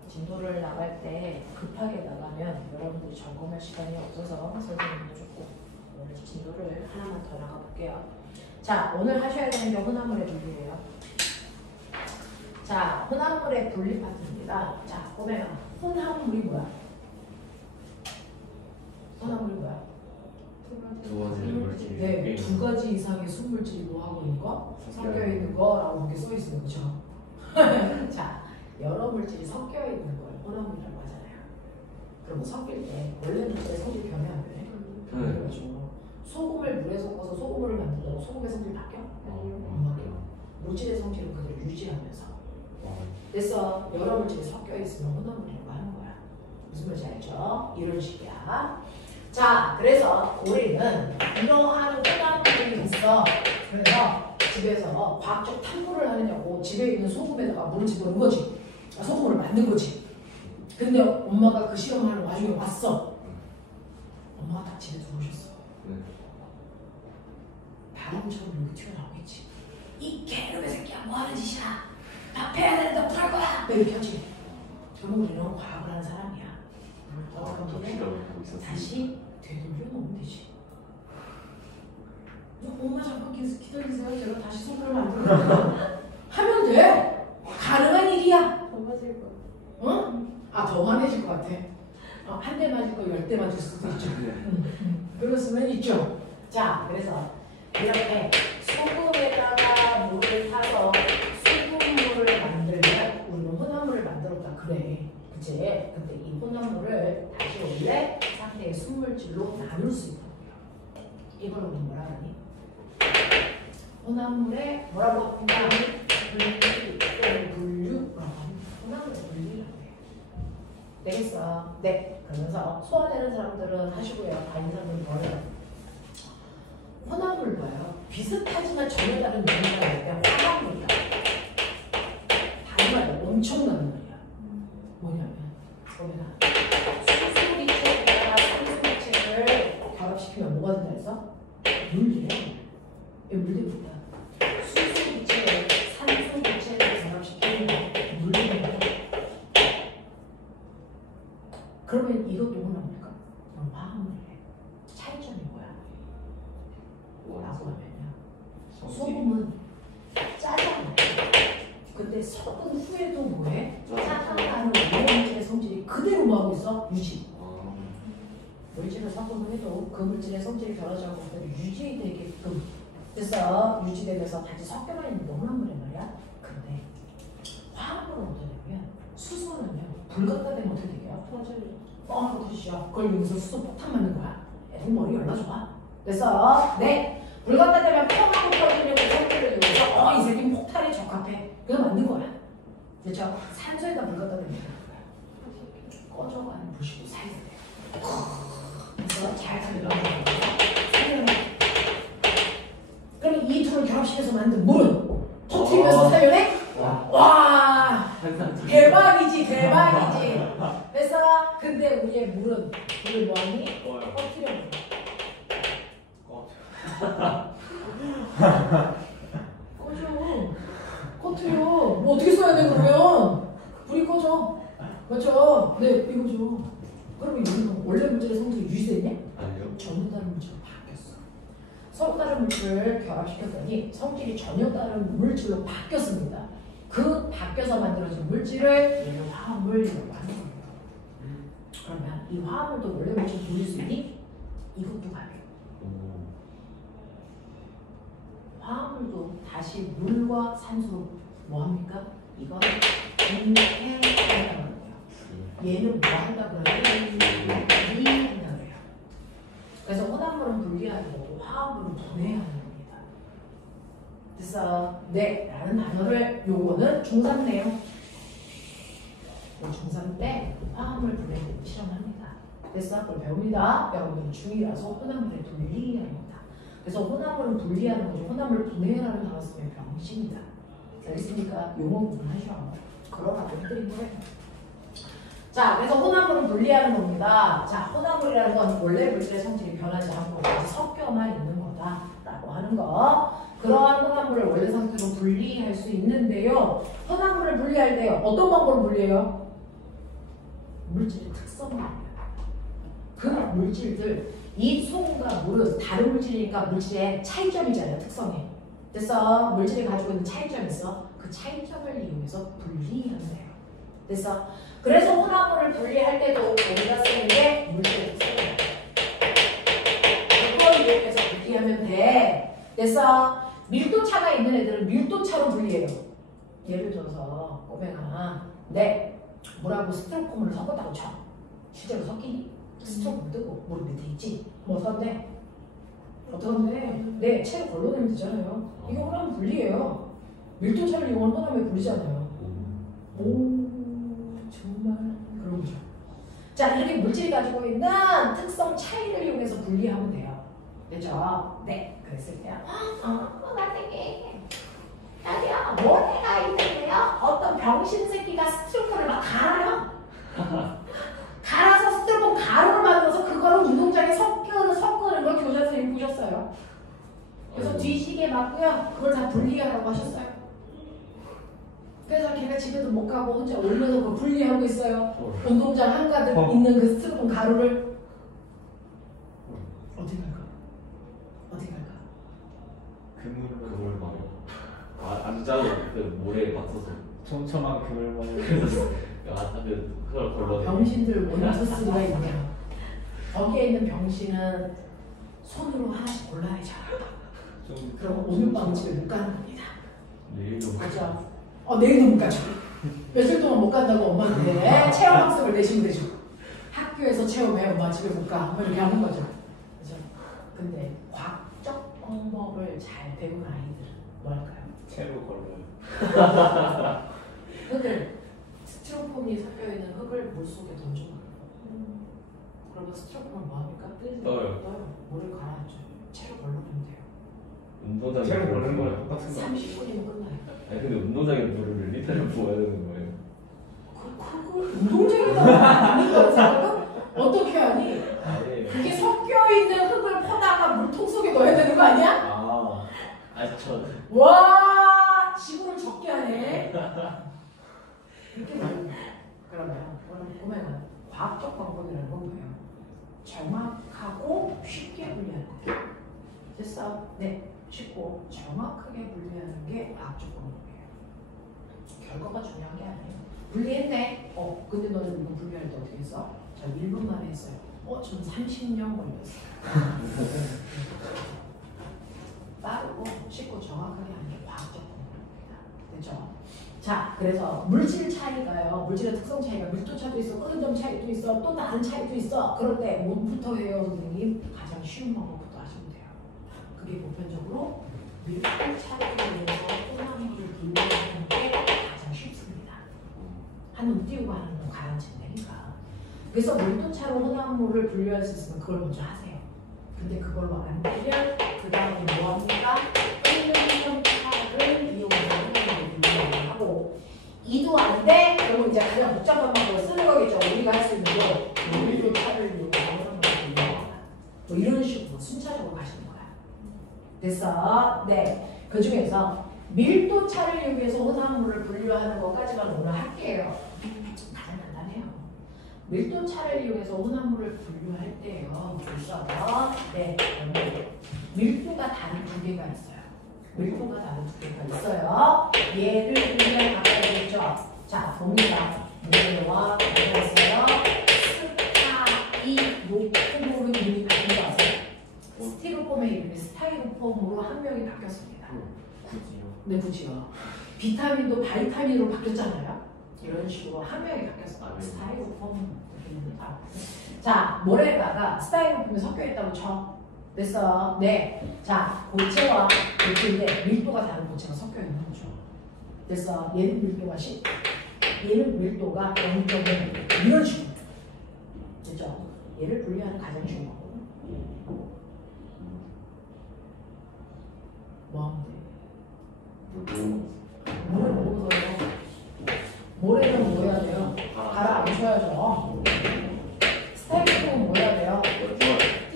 진도를 나갈 때 급하게 나가면 여러분들이 점검할 시간이 없어서 선생님도 조금 오늘 진도를 하나만 더 나가볼게요. 자, 오늘 하셔야 되는 게 혼합물의 분리예요. 자, 혼합물의 분리 파트입니다. 자, 보면 혼합물이 뭐야? 혼합물이 뭐야? 두 가지 물질. 네, 두 가지 이상의 순물질이 뭐 하고 있는 거? 섞여 있는 거라고 이렇게 써 있어요, 그렇죠? 자, 여러 물질이 섞여 있는 걸 혼합물이라고 하잖아요. 그럼 섞일 때 원래 물질의 성질이 변해 안 변해? 그래가지고 소금을 물에 섞어서 소금물을 만든다고 소금의 성질이 바뀌어? 안 바뀌어. 물질의 성질은 그대로 유지하면서. 됐어. 여러 물질이 섞여 있으면 혼합물이라고 하는 거야. 무슨 말인지 알죠? 이런 식이야. 자, 그래서 우리는 이러한 혼합물이 있어. 그래서 집에서 과학적 탐구를 하느냐고 집에 있는 소금에다가 물을 집어넣은 거지. 소금을 만든 거지. 근데 엄마가 그 실험하는 와중에 왔어. 엄마가 딱 집에 들어오셨어. 바람처럼 이렇게 튀어나오겠지. 이 개놈의 새끼야, 뭐하는 짓이야? 밥해야 되는데 어떡할 거야? 이렇게 하지. 저는 우리는 과학을 하는 사람이야. 그럼 다시 되돌려 놓으면 되지. 엄마 잠깐 기다리세요. 제가 다시 소금을 만들어 하면 돼. 가능한 일이야. 더 맞을 거. 응? 아, 더 화내실 것 같아. 한 대 맞을 거 10대 맞을 수도 있죠. 그럴 수는 있죠. 자, 그래서 이렇게 소금에다가 물을 타서 소금물을 만들면 우리는 혼합물을 만들었다 그래. 그치? 근데 이 혼합물을 다시 원래 상태의 순물질로 나눌 수 있는 거예요. 이걸 우리 뭐라 하니? 혼합물에 뭐라고 합니까? 분류라고 합니다. 혼합물의 분리라고 해요. 되겠어? 네. 그러면서 소화되는 사람들은 하시고요. 다른 사람들은 버려요. 혼합물 뭐예요? 비슷하지만 전혀 다른 의미가 있는 게 화합물이야. 다른 말로 엄청난 말이야. 뭐냐면 보면 수소기체와 산소기체를 결합시키면 뭐가 된다 했어? 물이래. 물이 뭐야? 수소기체에 산소기체를 결합시키면 물이래. 그러면 이것도 혼합물일까? 화합물이래. 차이점이 뭐야? 라고 하면요. 소금은 짜잖아요. 근데 섞은 후에도 뭐해? 짜장하는 물질의 성질이 그대로 뭐하고 있어? 유지. 물질을 섞은 후에도 그 물질의 성질이 변하지 않고 그대로 유지되게끔 그래서 유지되면서 같이 섞여만 있는 게 혼합물이란 말이야. 근데 화합물은 어떠냐면 수소는요. 불 갖다 대면 어떻게 되게요? 터지죠. 그걸 여기서 수소 폭탄 맞는 거야. 애들 머리 얼마나 좋아. 됐어? 네. 불 갖다 대면 펑하고 터지는 그 성질을 이용해서 이 새끼는 폭탄에 적합해. 그거 맞는 거야. 그렇죠? 산소에다 물 갖다 대면 꺼져가는 부시고 사이즈돼. 그래서 잘 살려놔. 그럼 이 둘을 결합시켜서 만든 물은 터트리면서 살려내? 와, 대박이지, 대박이지. 그래서 근데 우리의 물은 물을 뭐하니? 터트려. 꺼져. 꺼트려. 뭐 어떻게 써야 돼 그러면? 불이 꺼져. 맞죠? 네, 이거죠. 그러면 여기는 원래 물질의 성질이 유지됐냐? 아니요. 전혀 다른 물질로 바뀌었어. 서로 다른 물질을 결합시켰더니 성질이 전혀 다른 물질로 바뀌었습니다. 그 바뀌어서 만들어진 물질을 얘는 화합물이라고 하는 거예요. 그러면 이 화합물도 원래 물질 돌릴 수 있니? 이것도 가능해요. 화합물도 다시 물과 산소로 뭐합니까? 이거는 분해한다고 해요. 얘는 뭐 한다고 해요? 분리한다고 해요. 그래서 혼합물은 분리하는 거고 화합물은 분해하는 겁니다. 그래서 네 라는 단어를 요거는 중3 내용 중3 때 화합물 분해 실험합니다. 그래서 그걸 배웁니다. 여러분들 중2라서 혼합물의 분리합니다. 그래서 혼합물은 분리하는 거죠. 혼합물 분해라는 단어 쓰면 병신이다. 알겠습니까? 용어 구분하셔. 그러라고 해드린 거예요. 자, 그래서 혼합물은 분리하는 겁니다. 자, 혼합물이라는 건 원래 물질의 성질이 변하지 않고 섞여만 있는 거다라고 하는 거. 그러한 혼합물을 원래 상태로 분리할 수 있는데요. 혼합물을 분리할 때요. 어떤 방법으로 분리해요? 물질의 특성만. 그 물질들, 이 소금과 물은 다른 물질이니까 물질의 차이점이잖아요. 특성이. 그래서 물질이 가지고 있는 차이점이 있어. 그 차이점을 이용해서 분리하면 돼요. 그래서 혼합물을 분리할 때도 우리가 쓰는 게 물질의 특성이에요. 그걸 이용해서 분리하면 돼. 그래서 밀도차가 있는 애들은 밀도차로 분리해요. 예를 들어서 꼬맹아, 네, 물하고 스티로폼을 섞었다고 쳐. 실제로 섞이니? 스티로폼 뜨고 물 밑에 있지? 뭐 어떤데? 어떤데? 네, 채로 걸러내면 되잖아요. 이거 혼합 분리예요. 밀도차를 이용한 혼합을 분리잖아요. 오, 정말 그런 거죠. 자, 이렇게 물질이 가지고 있는 특성 차이를 이용해서 분리하면 돼요. 됐죠? 네, 그랬을 때요. 선생님, 나도요, 모래가 있는데요. 어떤 병신 새끼가 스티로폼을 막 갈아요. 갈아서 스티로폼 가루를 만들어서 그거를 운동장에 섞는 걸 교장 선생님이 보셨어요. 그래서 뒤지게 맞고요. 그걸 다 분리하라고 하셨어요. 그래서 걔가 집에도 못 가고 혼자 올려서 그걸 분리하고 있어요. 운동장 한가득 있는 그 스티로폼 가루를 어떻게 할까? 어떻게 할까? 그물 말이야. 안 짜도 그 모래에 맞춰서 촘촘한 그물망을 그래서 그걸 걸러. 병신들 원투쓰리가 있냐? 거기에 있는 병신은 손으로 하나씩 골라야죠. 그럼 오늘 밤 집에 못 가는 겁니다. 내일도 맞죠? 내일도 못 가죠. 며칠 동안 못 간다고 엄마한테 체험 학습을 내시면 되죠. 학교에서 체험해, 엄마 집에 못 가. 뭐 이렇게 하는 거죠. 그죠? 근데 과학적 방법을 잘 배운 아이들은 뭐 할까요? 채로 걸러요. 흙을, 스티로폼이 섞여있는 흙을 물속에 던져놔요. 그러면 스티로폼을 뭐합니까? 떠요. 물을 가라앉죠. 채로 걸러내면 돼요. 운동장에 채로 물을 걸는 부어요. 거랑 똑같은 거. 30분이면 끝나요. 아니 근데 운동장에 물을 리터를 부어야 되는 거예요. 그걸 운동장에다가 아니까 생각은 어떻게 하니? 아니에요. 그게 섞여있는 흙을 퍼다가 물통 속에 넣어야 되는 거 아니야? 저 와, 지구를 적게 하네. 이렇게 말해요. 그러면 오늘 보면은 과학적 방법이라는 건 뭐예요? 정확하고 쉽게 분리하는 거예요. 됐어? 네, 쉽고 정확하게 분리하는 게 과학적 방법이에요. 결과가 중요한 게 아니에요. 분리했네. 근데 너는 이거 분리할 때 어떻게 했어? 저 1분 만에 했어요. 전 30년 걸렸어요. 빠르고 쉽고 정확하게 하는 게 과학적 방법입니다. 됐죠? 자, 그래서 물질 차이가요. 물질의 특성 차이가 밀도 차도 있어, 끄는 점 차이도 있어, 또 다른 차이도 있어. 그럴 때 뭐부터 해요, 선생님? 가장 쉬운 방법부터 하시면 돼요. 그게 보편적으로 밀도 차이를 위해서 혼합물을 분리하는 게 가장 쉽습니다. 한눈 띄우고 하는 건 가라앉힌다니까. 그래서 밀도차로 혼합물을 분류할 수 있으면 그걸 먼저 하세요. 근데 그걸로 안 되면 그 다음에 뭐합니까? 끓는 차를 이용해서 혼합물을 분류를 하고, 이도 안 돼? 그러면 이제 가장 복잡한 방법을 쓰는 거겠죠. 우리가 할 수 있는 거 밀도차를 이용해서 혼합물을 분류한다. 뭐 이런 식으로 순차적으로 가시는 거야. 됐어? 네. 그 중에서 밀도차를 이용해서 혼합물을 분류하는 것까지만 오늘 할게요. 가장 간단해요. 밀도차를 이용해서 혼합물을 분류할 때요. 그래서 네, 밀도가 다른 두 개가 있어요. 밀도가 다른 두 개가 있어요. 얘를 분류할 바꿔야 되겠죠. 자, 봅니다. 모래와 뭐가 있어요? 스타이로폼으로 이름이 바뀐 거 아세요? 스티로폼의 이름이 스타이로폼으로 한 명이 바뀌었습니다. 굳이요. 네, 굳이요. 비타민도 바이타민으로 바뀌었잖아요. 이런 식으로 한 명이 바뀌었어요. 스타이로폼. 자, 모래에다가 스타이로폼이 섞여있다고 쳐. 됐어. 네. 자, 고체와 고체인데 밀도가 다른 고체가 섞여있는 거죠. 됐어. 얘는 밀도가 10, 얘는 밀도가 0.5 이런 식으로. 됐죠? 얘를 분리하는 가장 쉬운 거고. 뭐 하면 돼? 물을 먹어서요. 모래는 뭐 해야 돼요? 가라앉혀야죠. 스타일폼은 뭐 해야 돼요?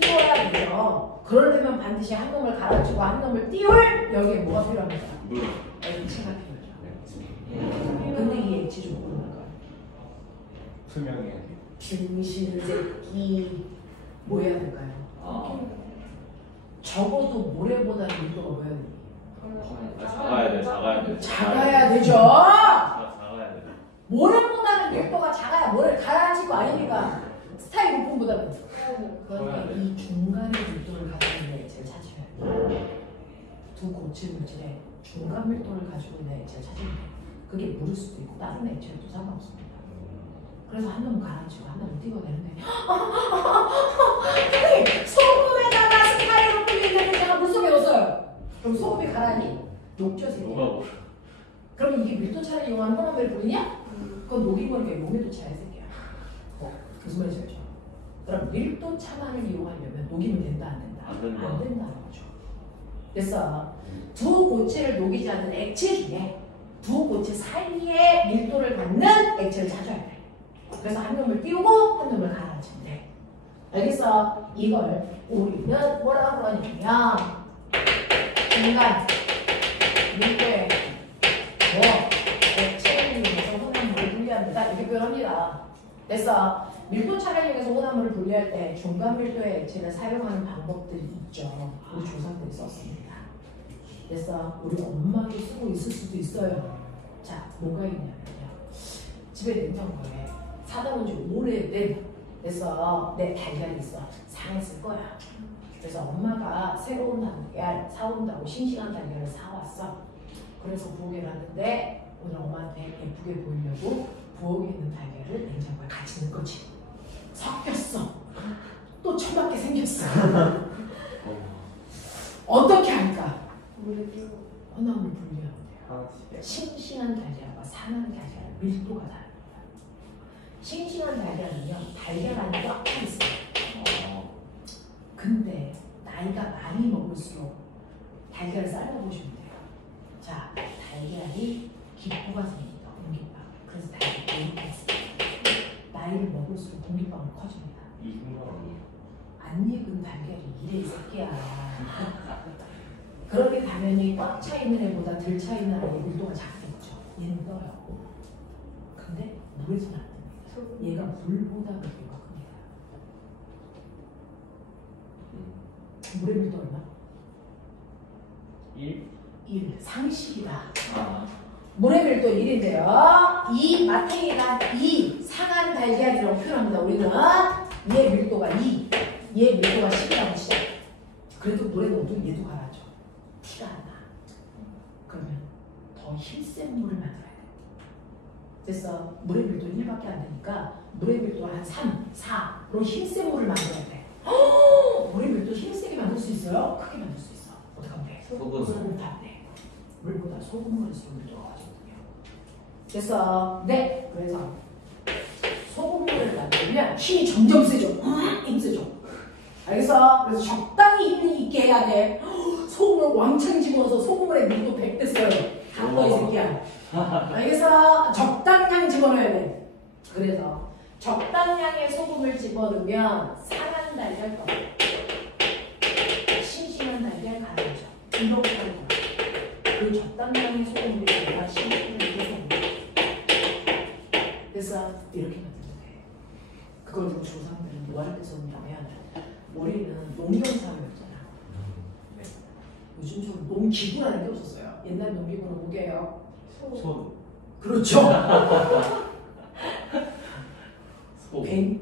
띄워야 돼요. 돼요. 그러려면 반드시 한 놈을 가라앉히고 한 놈을 띄울 여기에 뭐가 필요합니까? 물. 액체가 필요하죠. 근데 이 액체 좀 모르는 투명해야 돼. 중신 새끼 뭐 해야 될까요? 아. 적어도 모래보다 밀도가 뭐 해야 되니? 작아야 돼. 작아야 돼. 작아야 되죠. 작아야 돼. 모래보다는 밀도가 작아야 모래를 가라앉힐 거 아닙니까? 스타일오픈보다는. 그러니까 커야 돼. 이 중간의 밀도를 가지고 있는 액체를 찾으셔야 돼요. 두 고체 물질의 중간 밀도를 가지고 있는 액체를 찾으면 돼요. 그게 물일 수도 있고 다른 액체도 상관없습니다. 그래서 한 놈은 가라앉히고 한 놈은 띄워내는데 선생님 소금에다가 스타일오픈이 있는데 제가 물속에 넣었어요. 그럼 소금이 가라니? 녹죠 새끼. 누가 뭐? 그럼 이게 밀도차를 이용한 혼합물을 부르냐? 그건 녹인 거니까 용밀도차야 새끼야. 무슨 말인지 알죠? 그럼 밀도차만을 이용하려면 녹이면 된다 안 된다? 안 된다. 안 된다는 거죠. 그래서 두 고체를 녹이지 않는 액체 중에 두 고체 사이에 밀도를 갖는 액체를 찾아야 돼. 그래서 한 놈을 띄우고 한 놈을 가라앉히면 돼. 알겠어? 이걸 우리는 뭐라고 그러냐면 중간 밀도의 액체를 이용해서 혼합물을 분리합니다. 이렇게 표현합니다. 그래서 밀도차를 이용해서 혼합물을 분리할 때 중간 밀도의 액체를 사용하는 방법들이 있죠. 우리 조상들이 썼습니다. 그래서 우리 엄마도 쓰고 있을 수도 있어요. 자, 뭐가 있냐면요. 집에 냉장고에 사다 놓은 지 오래된 그래서 내 달걀이 있어. 상했을 거야. 그래서 엄마가 새로운 달걀 사온다고 싱싱한 달걀을 사왔어. 그래서 부엌에 놨는데 오늘 엄마한테 예쁘게 보이려고 부엌에 있는 달걀을 냉장고에 같이 넣은 거지. 섞였어. 또 처맞게 생겼어. 어떻게 할까? 물에 끼고 혼합물 분리하면 돼요. 하나씩. 싱싱한 달걀과 상한 달걀 밀도가 다릅니다. 싱싱한 달걀은요 달걀 안에 꽉 차 있어요. 근데 나이가 많이 먹을수록 달걀을 삶아보시면 돼요. 자, 달걀이 기포가 생깁니다. 공기빵. 그래서 달걀이 이렇게 있어요. 나이를 먹을수록 공기빵은 커집니다. 익은 거 아니에요? 안 익은 달걀이 이래 이 새끼야. 그렇게 당연히 꽉 차 있는 애보다 덜 차 있는 아이의 밀도가 작겠죠. 얘는 떠요. 근데 물에서는 안 됩니다. 얘가 물보다 밀도가 큽니다. 물의 밀도 얼마? 1? 1. 상식이다. 아. 물의 밀도 1인데요. 이 마탱이가 2 상한 달걀이라고 표현합니다. 우리는 얘 밀도가 2, 얘 밀도가 10이라고 치자. 그래도 물에 넣어도 얘도 가라앉아. 티가 안 나. 그러면 더 흰센 물을 만들어야 돼. 그래서 물의 밀도 1밖에 안 되니까 물의 밀도를 한 3, 4로 흰센 물을 만들어야 돼. 물의 밀도 흰색이 만들 수 있어요? 크게 만들 수 있어. 어떻게 하면 돼? 소금. 소금도 안 돼. 물보다 소금물에 쓰는 밀도가 가지거든요. 그래서 그래서 소금물을 만들면 힘이 점점 세죠. 힘세죠. 알겠어? 그래서 적당히 힘이 있게 해야 돼. 소금을 왕창 집어서 소금물에 밀도 100대 써요. 다꺼 이 새끼야. 알겠어? 적당량 집어넣어야 돼. 그래서 적당량의 소금을 집어넣으면 상한 달걀 떠. 싱싱한 달걀 가라앉아. 이렇게 하는 거야. 그 적당량의 소금물이 내가 싱싱한 소금. 그래서 이렇게 만들면 돼. 그걸 좀 조상들은 뭐 할 때 썼냐면 우리는 농경사회였잖아. 네. 요즘 좀 농기구라는 게 없었어요. 옛날 농기구는 뭐게요? 손. 그렇죠. 소. 괭이,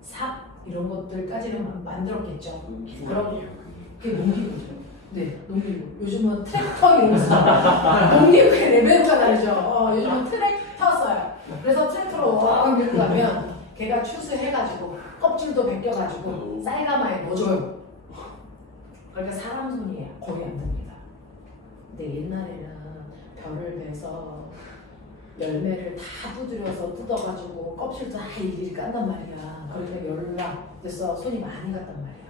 삽 이런 것들까지는 만들었겠죠. 그 기구 그럼- 아니에요? 그게 농기구죠. 네, 농기구. 요즘은 트랙터 이런 거 써요. 농기구의 레벨가 다르죠. 요즘은 트랙터 써요. 그래서 트랙터로 왕 밀고 가면 걔가 추수해가지고 껍질도 벗겨가지고 쌀가마에 넣어줘요. 그러니까 사람 손이 거의 안 됩니다. 근데 옛날에는 벼를 베서 열매를 다 두드려서 뜯어가지고 껍질도 다 일일이 깐단 말이야. 그러니까 열나 그래서 손이 많이 갔단 말이야.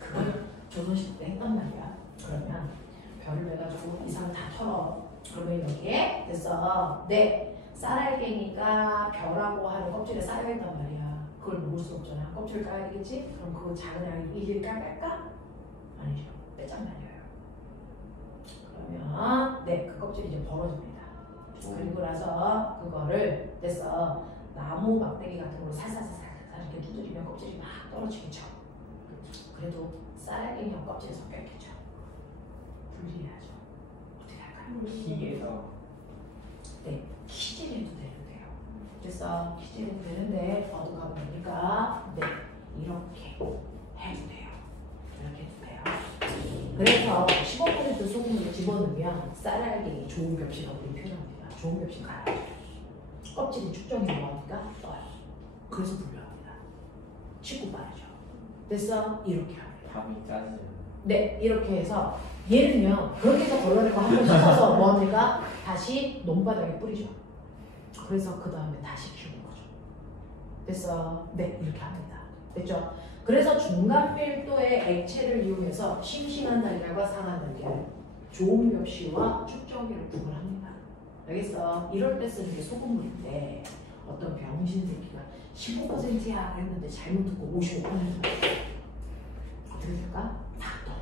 그걸 조선시대 때 했단 말이야. 그러면 벼를 베가지고 이상 다 털어. 그러면 여기에 그래서 쌀알갱이가 벼라고 하는 껍질에 쌓여있단 말이야. 그걸 놓을 수 없잖아. 껍질 까야 되겠지? 그럼 그거 작은 양이 이게 깔까? 아니죠. 빼장 말려요. 그러면 네, 그 껍질이 이제 벌어집니다. 그리고 나서 그거를 됐어. 나무 막대기 같은 걸로 살살살살 이렇게 두드리면 껍질이 막 떨어지겠죠. 그래도 쌀알갱이와 껍질이 섞여있겠죠. 분리해야죠. 어떻게 할까요? 키에서 네, 키질해도 되는데요. 그래서 키질해도 되는데 어디가 보니까 네, 이렇게 해도 돼요. 이렇게 해도 돼요. 그래서 15% 소금을 집어넣으면 쌀알갱이 좋은 겹치라고 표현합니다. 좋은 겹치 가야죠. 껍질이 축적이 나오니까 떠요. 그래서 분류합니다. 쉽고 빠르죠. 됐어? 이렇게 합니다. 밤이 짜지. 네, 이렇게 해서 얘는요 그렇게 해서 걸러내고 한 번 씻어서 뭐 합니까? 다시 논바닥에 뿌리죠. 그래서 그 다음에 다시 키우는 거죠. 됐어? 네, 이렇게 합니다. 됐죠? 그래서 중간 밀도의 액체를 이용해서 싱싱한 달걀과 상한 달걀, 좋은 멸시와 축적기를 구분합니다. 알겠어? 이럴 때 쓰는 게 소금물인데 어떤 병신 새끼가 15%야 했는데 잘못 듣고 55%를 어떻게 될까? 다 떠.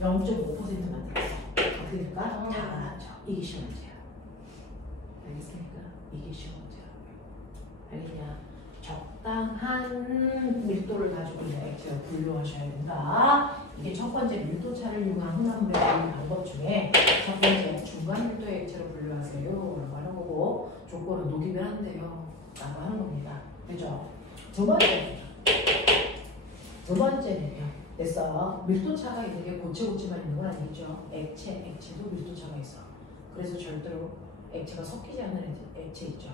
0.5%만 들었어. 어떻게 될까? 다 나죠. 이게 시험 문제야. 알겠습니까? 이게 시험 문제야. 알겠냐? 적당한 밀도를 가지고 있는 액체를 분류하셔야 된다. 이게 첫 번째 밀도차를 이용한 혼합물의 분류 방법 중에 첫 번째 중간 밀도의 액체를 분류하세요 라고 하는 거고, 조건은 녹이면 안 돼요 라고 하는 겁니다. 그죠? 두 번째는요. 됐어. 밀도차가 있는 게 고체고체만 있는 건 아니죠. 액체도 밀도차가 있어. 그래서 절대로 액체가 섞이지 않는 액체 있죠.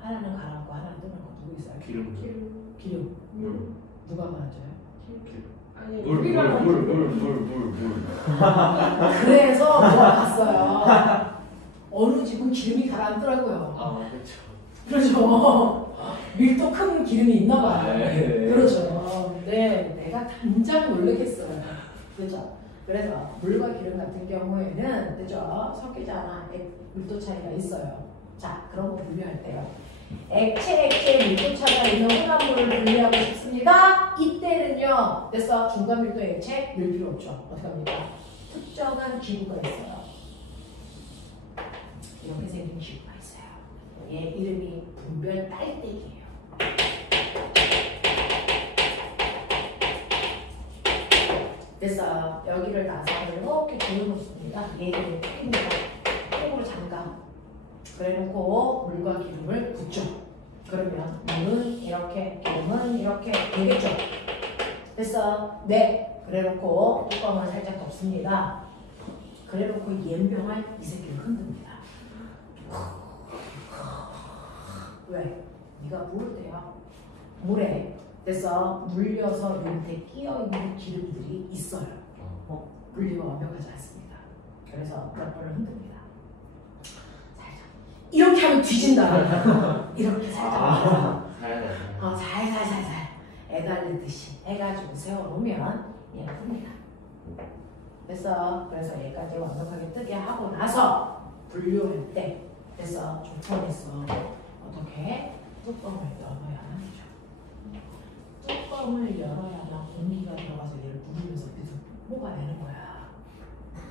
하나는 가라앉고 하나는 뜨는 거 누구 있어요? 기름. 누가 말하죠? 아니 물. 그래서 물어봤어요. 어느 집은 기름이 가라앉더라고요. 아 그렇죠. 그렇죠. 밀도 큰 기름이 있나 봐요. 네. 그렇죠. 네, 내가 당장 놀라겠어요. 그렇죠. 그래서 물과 기름 같은 경우에는 그죠? 섞이지 않아 밀도 차이가 있어요. 자, 그런 거 분류할 때요. 액체 밀도 차가 있는 혼합물을 분류하고 싶습니다. 이때는요, 됐어? 중간 밀도 액체 넣을 필요 없죠. 어떻게 합니까? 특정한 기구가 있어요. 이렇게 생긴 기구가 있어요. 얘 이름이 분별 빨대기예요. 됐어. 여기를 나서 이렇게 돌려놓습니다. 얘를 팁니다. 톡으로 잠가. 그래놓고 물과 기름을 붓죠. 그러면 물은 이렇게, 기름은 이렇게 되겠죠. 됐어. 네. 그래놓고 뚜껑을 살짝 덮습니다. 그래놓고 연병할 이 새끼를 흔듭니다. 왜? 네가 물을 때요. 물에 됐어. 물려서 밑에 끼어있는 기름들이 있어요. 분리가 완벽하지 않습니다. 그래서 몇 번을 흔듭니다. 살짝. 이렇게 하면 뒤진다. 이렇게 살짝. 살살살살. 애달리듯이 해가지고 세워놓으면 얘가 큽니다. 됐어. 그래서 얘까지 완벽하게 뜨게 하고 나서 분류할 때 됐어. 좀 뻔했어. 어떻게? 뚜껑을 열어야 하죠. 뚜껑을 열어야만 공기가 들어가서 얘를 누르면서 계속 뽑아내는 거야.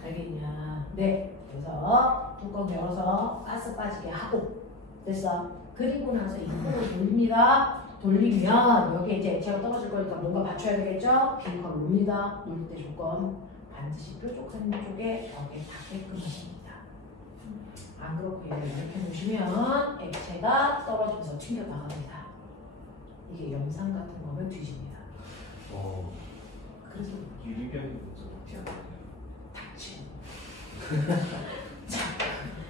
알겠냐? 네. 그래서 뚜껑 열어서 가스 빠지게 하고 됐어. 그리고 나서 이 코를 돌립니다. 돌리면 여기에 이제 액체가 떨어질 거니까 뭔가 받쳐야 되겠죠? 빈컵을 놓습니다. 놓을 때 조건 반드시 뾰족한 쪽에 벽에 닿게끔 하십니다. 안 그렇고 얘를 이렇게 놓으시면 액체가 떨어지면서 튕겨나갑니다. 이게 영상 같은 거면 뒤집니다. 그래서 유리병이 좀 어떻게 하나요? 닥치. 자,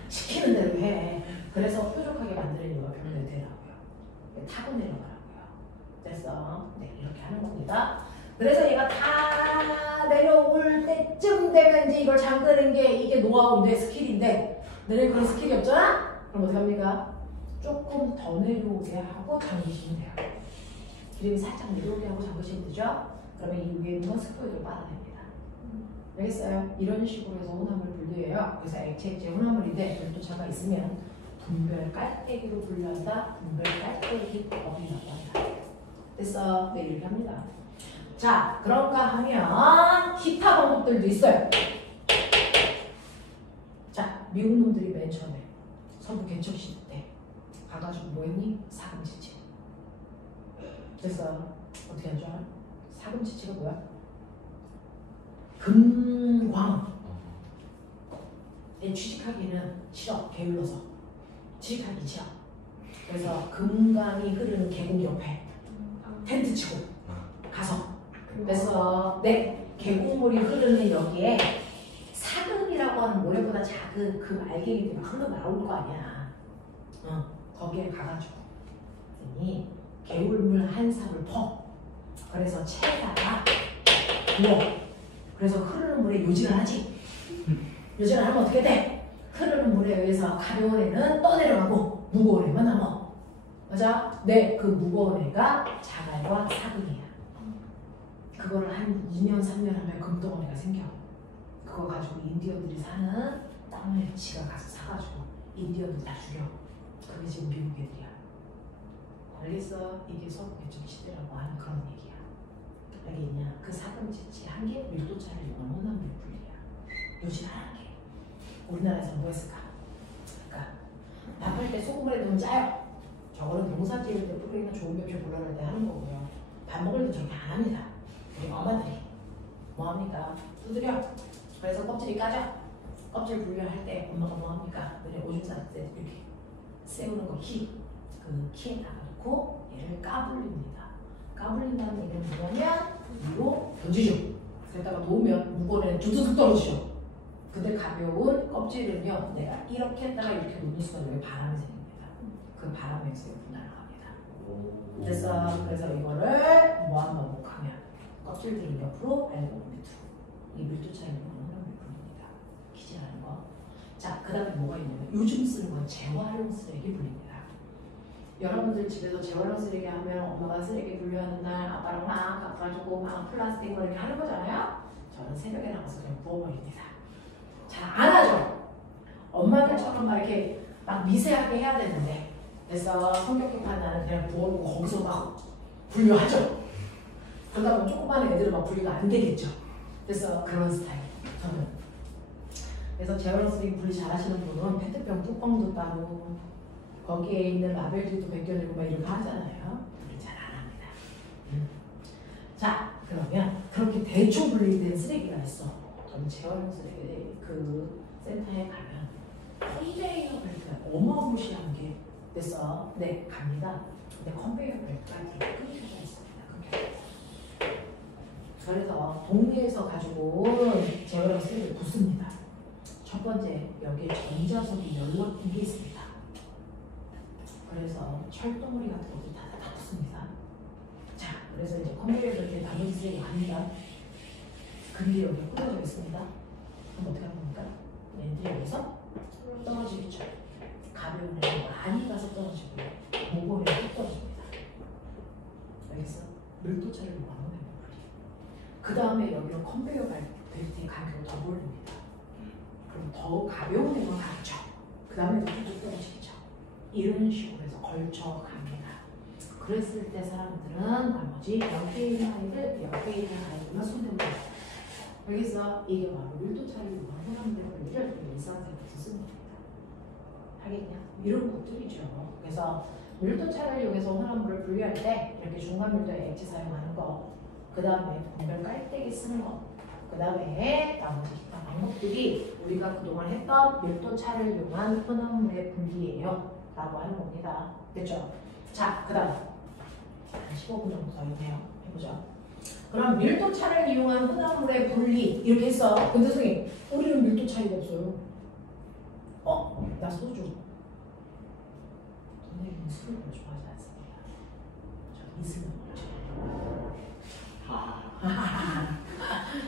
시키는 대로 해. 그래서 뾰족하게 만드는 이유가 병원에 되라고요. 타고 내려가라고요. 됐어? 네, 이렇게 하는 겁니다. 그래서 얘가 다 내려올 때쯤 되면 이제 이걸 잠그는 게 이게 노하우인데 스킬인데 너네 그런 스킬이 없잖아? 그럼 어떻게 합니까? 조금 더 내려오게 하고 잠그시면 돼요. 기름이 살짝 내려오게 하고 잠그시면 되죠? 그러면 이 위에 있는 건 스포이드로 빨아냅니다. 알겠어요? 이런 식으로 해서 혼합물 분류해요. 그래서 액체 혼합물인데 밀도차가 있으면 분별 깔때기로 분류한다. 분별 깔때기 법이라고 한다. 됐어? 네, 이렇게 합니다. 자, 그런가 하면 기타 방법들도 있어요. 자, 미국 놈들이 맨 처음에 서부 개척 시대 때 가가지고 뭐 했니? 사금지치. 그래서 어떻게 하죠? 사금지치가 뭐야? 금광. 취직하기는 싫어. 게을러서. 취직하기 싫어. 그래서 금강이 흐르는 계곡 옆에 텐트 치고 가서 그래서 계곡물이 흐르는 여기에 사금이라고 하는 모래보다 작은 그 알갱이들이 막 흘러 나올 거 아니야. 거기에 가가지고 이 개울물 한 삽을 퍼. 그래서 채에다가 부어. 그래서 흐르는 물에 요지를 하지. 요지를 하면 어떻게 돼? 흐르는 물에 의해서 가벼운 애는 떠내려가고 무거운 애만 남아. 맞아? 네, 그 무거운 애가 자갈과 사금이야. 그거를 한 2년, 3년 하면 금덩어리가 생겨. 그거 가지고 인디언들이 사는 땅을 지가 가서 사가지고 인디언들 다 죽여. 그게 지금 미국 애들이야. 알겠어? 이게 서부 개척 시대라고 하는 그런 얘기야. 알겠냐? 그 사금지치 한 개 밀도차를 이용한 혼합물 분리야. 요즘 하는 게. 우리나라에서 뭐 했을까? 그러니까 밥할 때 소금물에 넣으면 짜요. 저거는 농사 지을 때 뿌리나 좋은 맵실 골라낼 때 하는 거고요. 밥 먹을 때 저렇게 안 합니다. 우리 엄마들이 뭐합니까? 두드려. 그래서 껍질이 까져. 껍질 분리할 때 엄마가 뭐합니까? 너네 오줌 쌀 때 이렇게 세우는 거 그 키에다가 놓고 얘를 까불립니다. 까불린다는 얘기는 뭐냐면 위로 던지죠. 그러다가 놓으면 무거운 애는 두두둑 떨어지죠. 근데 가벼운 껍질은요, 내가 이렇게 했다가 이렇게 놓는 순간 여기 바람이 생깁니다. 그 바람에서 옆으로 날아갑니다. 그래서 이거를 뭐한 반복하면 껍질들을 옆으로 알고 밑으로 이 밀도 차이를 보는 물품입니다. 기재하는 거. 자, 그 다음에 뭐가 있냐면 요즘 쓰는 건 재활용 쓰레기 분리입니다. 여러분들 집에서 재활용 쓰레기 하면 엄마가 쓰레기 분류하는 날 아빠랑 막 가가지고 막 플라스틱 뭐 이렇게 하는 거잖아요. 저는 새벽에 나가서 그냥 부어버립니다. 잘 안 하죠. 엄마들처럼 막 이렇게 막 미세하게 해야 되는데 그래서 성격 급한 나는 그냥 부어놓고 거기서 막 분류하죠. 그러다 보면 조그만 애들은 막 분류가 안 되겠죠. 그래서 그런 스타일 저는. 그래서 재활용 쓰레기 분리 잘 하시는 분은 페트병 뚜껑도 따로 거기에 있는 라벨들도 벗겨내고 막 이렇게 하잖아요. 분리 잘 안 합니다. 자, 그러면 그렇게 대충 분리된 쓰레기가 있어. 저는 재활용 쓰레기 그 센터에 가면 컨베이어 벨트가 어마무시한 게 됐어. 네, 갑니다. 근데 컨베이어 벨트가 이렇게 끊겨져 있습니다. 그래서 동네에서 가지고 재활용 쓰레기를 붓습니다. 첫 번째, 여기에 전자석이 연락된 게 있습니다. 그래서 철덩어리 같은 것도 다 붙습니다. 자, 그래서 이제 컨베이어 벨트에 나머지 쓰레기가 갑니다. 그게 여기 꽂아져 있습니다. 그럼 어떻게 하는 겁니까? 얘들이 여기서 떨어지겠죠. 가벼운 애는 많이 가서 떨어지고요. 무거운 애는 뚝 떨어집니다. 알겠어? 밀도차를 이용하는 애는 그 다음에 여기로 컨베이어 벨트의 간격을 더 올립니다. 그럼 더 가벼운 애만 가죠. 그 다음에 뚝뚝 떨어지겠죠. 이런 식으로 해서 걸쳐 갑니다. 그랬을 때 사람들은 나머지 옆에 있는 아이들만 손대면 돼요. 여기서 이게 바로 밀도차를 이용한 혼합물 분리를 일상생활에서 씁니다. 하겠냐? 이런 것들이죠. 그래서 밀도차를 이용해서 혼합물을 분리할 때 이렇게 중간 밀도의 액체 사용하는 거, 그 다음에 분별 깔때기 쓰는 거, 그 다음에 나머지 기타 방법들이 우리가 그동안 했던 밀도차를 이용한 혼합물의 분리예요 라고 하는 겁니다. 됐죠? 자, 그 다음 한 15분 정도 더 있네요. 해보죠. 그럼 밀도차를 이용한 혼합물의 분리 이렇게 했어. 근데 선생님, 우리는 밀도 차이가 없어요. 나 소주. 선생님은 술을 별로 좋아하지 않습니다. 저 이슬만 먹죠.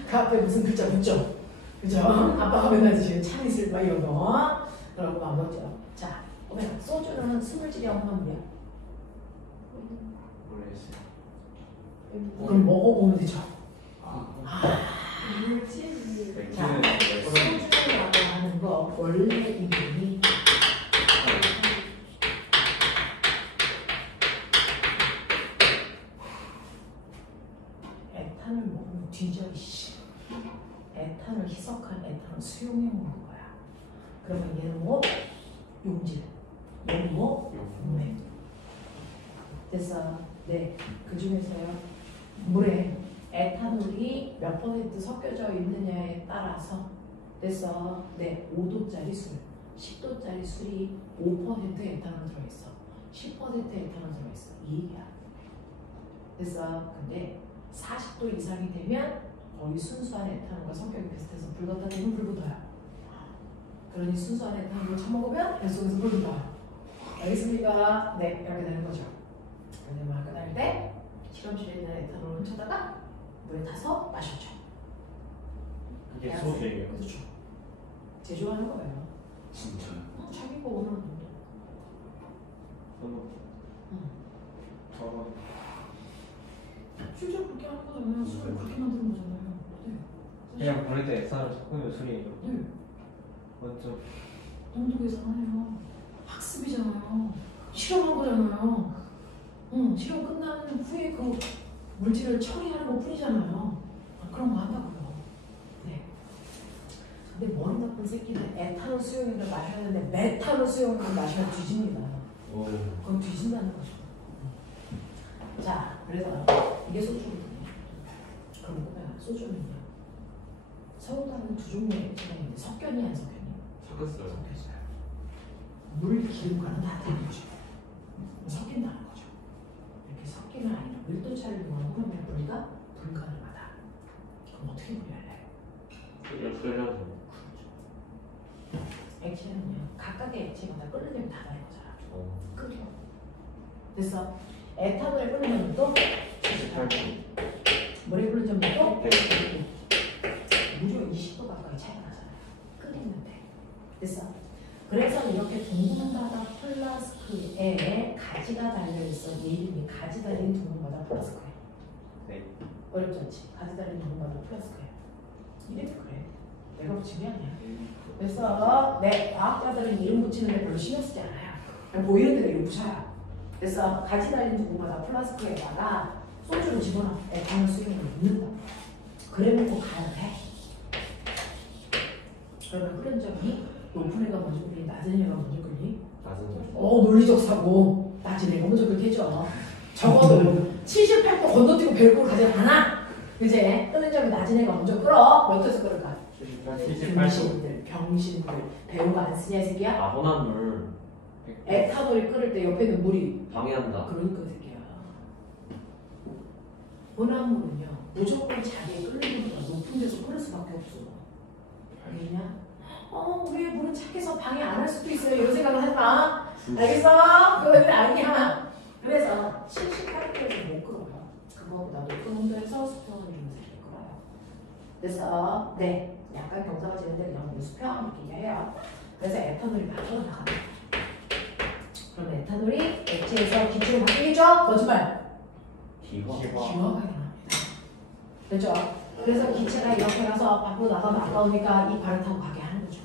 그 앞에 무슨 글자 붙죠? 그죠? 아빠가 맨날 드시는 참이슬 막 이런 거. 그런 거 안 먹죠. 자, 보면 소주는 스물질이야 혼합물이야? 모르겠어요. 그럼 먹어보면 되죠. 물질 자, 소주라고 하는 거 원래 이름이 뒤져 씨. 에탄올 희석한 에탄올 수용해 오는 거야. 그러면 얘는 뭐? 용질. 얘는 뭐? 용맥. 됐어. 네. 그 중에서요. 물에 에탄올이 몇 % 섞여져 있느냐에 따라서 됐어. 네. 5도짜리 술, 10도짜리 술이 5% 에탄올 들어있어. 10% 에탄올 들어있어. 이 얘기야. 됐어. 근데 40도 이상이 되면 거의 순수한 에탄올과 성격이 비슷해서 불 갖다 대면 불 붙어요. 그러니 순수한 에탄올을 처먹으면 뱃속에서 불 붙어요. 알겠습니까? 네, 이렇게 되는 거죠. 근데 막 끝날 때 실험실에 있는 에탄올을 훔쳐다가 물에 타서 마셨죠. 그게 소주예요. 그렇죠. 제조하는 거예요. 진짜요? 자기가 원하는 정도. 저는 실제로 그렇게 하는 거잖아요. 술을 그렇게 만드는 거잖아요. 네. 그냥 버릴 때 에탄올 섞으면 술이에요. 네. 맞죠? 농도 계산해요. 학습이잖아요. 실험한 거잖아요. 실험 끝난 후에 그 물질을 처리하는 것 뿐이잖아요. 그런 거 한다고요. 네. 근데 머리 나쁜 새끼는 에탄올 수용액을 마셔야 되는데 메탄올 수용액을 마시면 뒤집니다. 그건 뒤진다는 거죠. 자, 그래서 이게 소주거든요. 그럼 뭐야? 소주는요. 서로 다른 두 종류의 액체가 있는데 섞였니 안 섞였니? 섞였어요. 섞였어요. 물 기름과는 다른 거죠. 섞인다는 거죠. 이렇게 섞이는 아니라 밀도 차이를 원하면 우리가 불가능하다. 그럼 어떻게 분류할래요? 그냥 끓여서. 액체는요. 각각의 액체마다 끓는 다 다른 거잖아. 어. 끓여. 됐어. 에탄올에 끓는 점도 78분. 물에 끓는 점도 무려 20도 가까이 차이가 나잖아요. 끓이면 돼. 됐어. 그래서 이렇게 둥근바다 플라스크에 가지가 달려있어. 얘 이름이 가지 달린 둥근바다 플라스크예요. 네. 어렵지 않지? 가지 달린 둥근바다 플라스크예요. 이름이 그래. 내가 붙인 게 아니야. 그래서 네, 과학자들은 이름 붙이는 데 별로 신경 쓰지 않아요. 그냥 보이는 대로 이름 붙여요. 그래서 가지 달린 둥근바다 플라스크에다가 소주를 집어넣어. 에탄올 수용을 넣는다. 그래놓고 가야 돼. 그러면 끓는 점이 높은 애가 먼저 끓니 낮은 애가 먼저 끓니? 낮은 거. 논리적 사고. 낮은 애가 먼저 끓겠죠. 적어도 78도 건너뛰고 배고프고 가지 않아. 그제 끓는 점이 낮은 애가 먼저 끓어. 몇 도에서 끓을까? 78도. 병신들 배우가 안 쓰냐 이 새끼야? 아, 혼합물. 에탄올이 끓을 때 옆에 있는 물이 방해한다. 그러니까 이 새끼야. 혼합물은요 무조건 자기의 끓는 것보다 높은 데서 끓을 수밖에 없어. 알겠냐? 우리 물은 착해서 방해 안 할 수도 있어요. 이런 생각을 하지 마. 알겠어? 그거는 아니야. 그래서 78도에서 못 끓어요. 그거보다 높은 온도에서 수평을 주면서 이렇게 끓어요. 그래서 네, 약간 경사가 지는데 그냥 수평 이렇게 해요. 그래서 에탄올이 빠져나갑니다. 그럼 에탄올이 액체에서 기체로 바뀌겠죠? 거짓말. 기화가 일어납니다. 됐죠? 그래서 기체가 이렇게 가서 밖으로 나가면 아까우니까 이 발을 타고 가게 하는 거죠.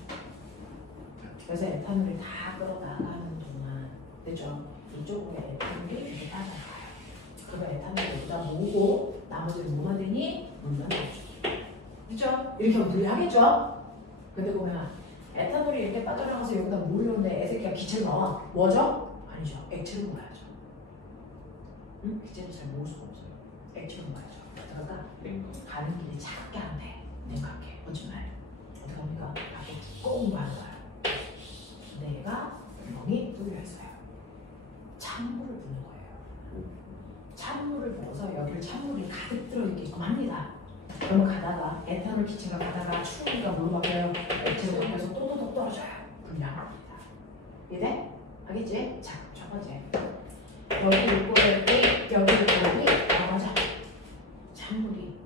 그래서 에탄올이 다 끌어나가는 동안 됐죠? 이쪽으로 에탄올이 이렇게 따라가요. 그러면 에탄올을 여기다 모으고 나머지를 뭐 만드니? 물 만들어줘. 그죠? 이렇게 하면 분리하겠죠? 근데 보면 에탄올이 이렇게 빠져나가서 여기다 물을 넣는데 애새끼가 기체를 넣어. 뭐죠? 아니죠. 액체를 모아야죠. 응? 기체를 잘 모을 수가 없어요. 액체를 모아야죠. 그러니까 가는 길이 작게 안 돼. 냉각해. 거짓말. 어떻게 합니까? 밖에 두꺼운 거 하는 거야. 내가 구멍이 뚫려 있어요. 찬물을 붓는 거예요. 찬물을 부어서 여기를 찬물이 가득 들어있게끔 합니다. 그러면 가다가 에탄올 기체가 가다가 추우니까 물로 바뀌어요. 액체로 바뀌어서 또또또 떨어져요. 불량합니다. 이해돼? 알겠지? 자, 첫 번째. 여기 있고 여기 나가자. 찬물이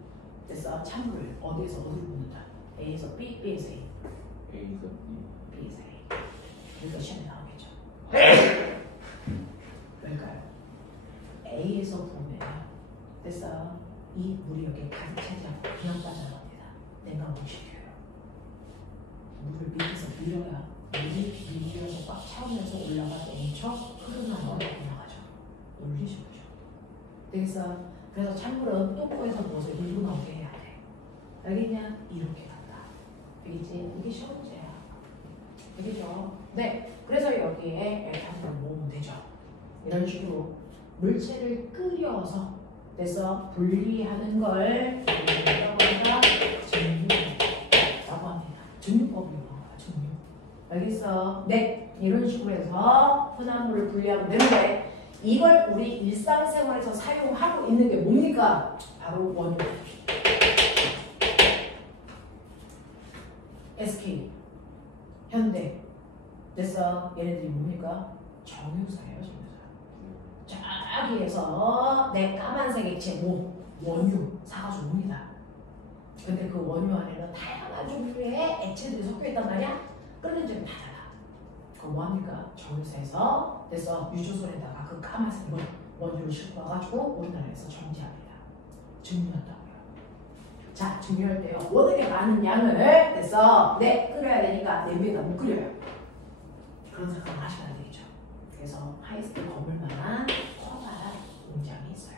됐어. 찬물을 어디에서 어디로 붓는다. A에서 B, B에서 A. A에서 B. B에서 A. 그러니까 시험에 나오겠죠. 그러니까요. A에서 보면 됐어. 이 물이 여기에 가득 차지하고 그냥 빠져나갑니다. 냉각을 시켜요. 물을 밑에서 밀어야 물이 밀려서 꽉 차오면서 올라가 넘쳐 흐르나서 올라가죠. 논리적이죠. 그래서 찬물은 똥꼬에서 부어서 일로 나오게 해야 돼. 알겠냐? 이렇게 간다. 알겠지? 이게 시험 문제야. 알겠죠? 네. 그래서 여기에 L타입을 모으면 되죠. 이런 식으로 물체를 끓여서 그래서 분리하는 걸 뭐라고 증류라고 합니다. 증류법을 이용한 거야. 증류. 알겠어? 네. 이런 식으로 해서 혼합물을 분리하면 되는데 이걸 우리 일상생활에서 사용하고 있는 게 뭡니까? 바로 원유. SK, 현대. 됐어. 얘네들이 뭡니까? 정유사예요, 정유사. 저기에서 내 까만색 액체 원유 사가지고 옵니다. 근데 그 원유 안에는 다양한 종류의 액체들이 섞여 있단 말이야. 끓는 점이 다 달라. 그럼 뭐합니까? 정유사에서 됐어. 유조선에다가 그 까만색 원유를 싣고 와가지고 우리나라에서 정지합니다. 증류한다고요. 자, 증류할 때요. 워낙에 많은 양을 됐어. 끓여야 되니까 냄비에다 못 끓여요. 그런 생각을 하시면 안 되겠죠. 그래서 하이스쿨 건물만한 커다란 공장이 있어요.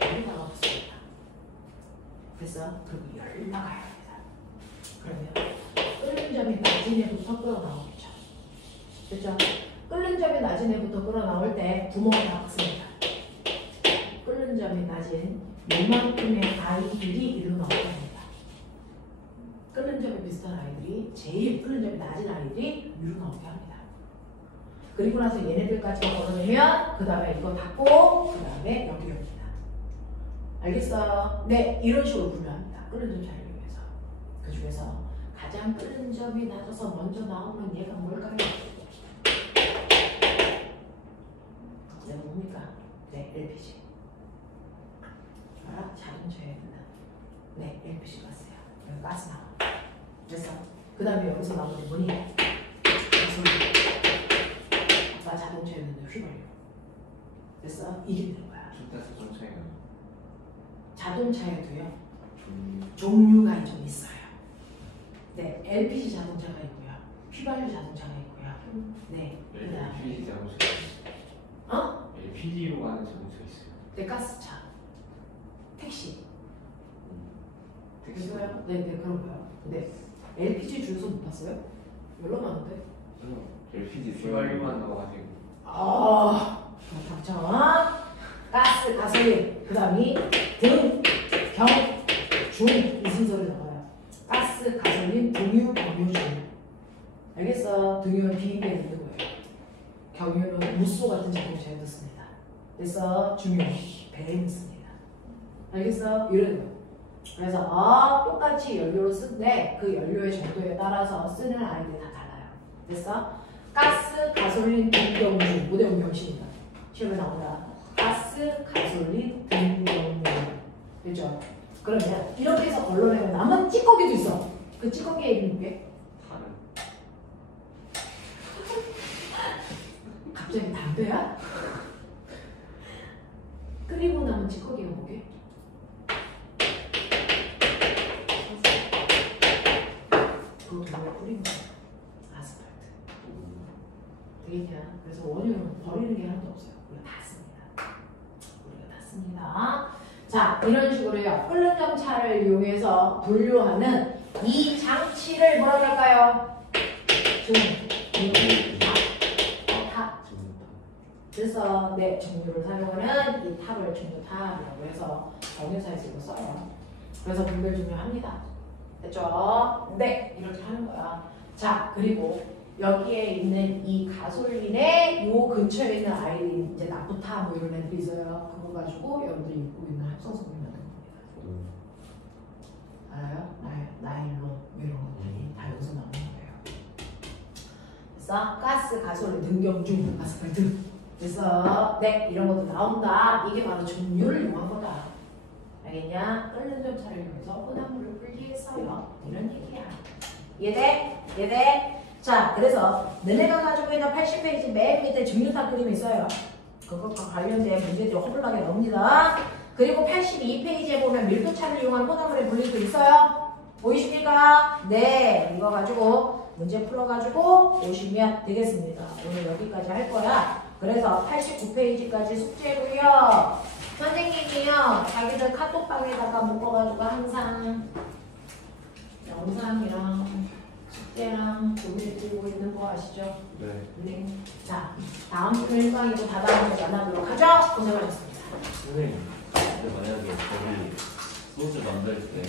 여기다가 붙습니다. 그래서 그리고 열을 나가야 합니다. 그러면 끓는 점이 낮은 애부터 끓어나오겠죠. 그렇죠? 끓는 점이 낮은 애부터 끓어나올 때 구멍을 다 박습니다. 끓는 점이 낮은 요만큼의 아이들이 일로 나오게 합니다. 끓는 점이 비슷한 아이들이 제일 끓는 점이 낮은 아이들이 위로 나오게 합니다. 그리고 나서 얘네들까지 걸어내면 그 다음에 이거 닫고 그 다음에 여기 엽니다. 알겠어요? 네, 이런 식으로 분류합니다. 끓는 점 잘 이용해서. 그 중에서 가장 끓는 점이 낮아서 먼저 나오는 얘가 뭘까요? 얘가 뭡니까? 네, LPG. 자동차에 있는 네, LPG 가스야. 여기 가스 나와. 됐어. 그 다음에 여기서 나오는 게 뭐니? 가솔린. 아까 자동차에 있는 휘발유. 됐어? 이게 되는 거야. 자동차에도요. 종류가 좀 있어요. 네, LPG 자동차가 있고요. 휘발유 자동차가 있고요. 네. 그다음에 LPG 자동차. LPG로 가는 자동차 있어요. 네, 가스차. 택시. 있어요? 네, 그런 거요. 네. LPG 주유소 못 봤어요? 별로 많은데? LPG 휘발유만 나와가지고. 닥쳐. 가스, 가솔린, 그 다음이 등, 경, 중, 이 순서를 나와요. 가스, 가솔린, 등유, 경유, 중. 알겠어? 등유는 비행기에 넣는 거예요. 경유는 무쏘 같은 자동차에 넣습니다. 그래서 중유, 배에 넣습니다. 알겠어? 이런 거. 그래서 똑같이 연료를 쓰는데 그 연료의 정도에 따라서 쓰는 아이들이 다 달라요. 됐어? 가스, 가솔린, 등경유, 모델 병식입니다. 시험에 나온다. 가스, 가솔린, 등경유. 됐죠? 그러면 이렇게 해서 걸러내면 남은 찌꺼기도 있어. 그 찌꺼기의 이름이 뭐게? 다른. 갑자기 담배야? 끓이고 남은 찌꺼기가 뭐게? 그거 돌에 뿌린 거야. 아스팔트. 되겠냐? 그래서 원유는 버리는 게 하나도 없어요. 우리가 다 씁니다. 우리가 다 씁니다. 자, 이런 식으로요. 끓는 점차를 이용해서 분류하는 이 장치를 뭐라고 할까요? 탑. 그래서 네, 정유를 사용하는 이 탑을 증류탑이라고 해서 정유사에서 이거 써요. 그래서 분별 증류합니다. 됐죠? 네, 이렇게 하는 거야. 자, 그리고 여기에 있는 이 가솔린의 요 근처에 있는 아이들이 이제 나프타 뭐 이런 애들이 있어요. 그거 가지고 여러분들이 입고 있는 합성성분이 만든 겁니다. 알아요? 나일론 뭐 이런 것들이 다 여기서 나오는 거예요. 그래서 가스, 가솔린, 등경중, 아스팔트. 그래서 네, 이런 것도 나온다. 이게 바로 증류를 이용한 거다. 알겠냐? 끓는 점차를 이용해서 혼합물을 분리했어요. 이런 얘기야. 이해돼? 이해돼? 자, 그래서 너네가 가지고 있는 80페이지 맨 밑에 증류탑 그림이 있어요. 그것과 관련된 문제들이 허블나게 나옵니다. 그리고 82페이지에 보면 밀도차를 이용한 혼합물의 분리도 있어요. 보이십니까? 네, 이거 가지고 문제 풀어가지고 오시면 되겠습니다. 오늘 여기까지 할 거야. 그래서 89페이지까지 숙제고요. 선생님이요. 자기들 카톡방에다가 묶어가지고 항상 영상이랑 숙제랑 보내드리고 있는 거 아시죠? 네. 네. 자, 다음 주 일광이고 다다음에 만나도록 하죠. 고생하셨습니다. 선생님, 근데 만약에 저기 소주 만들 때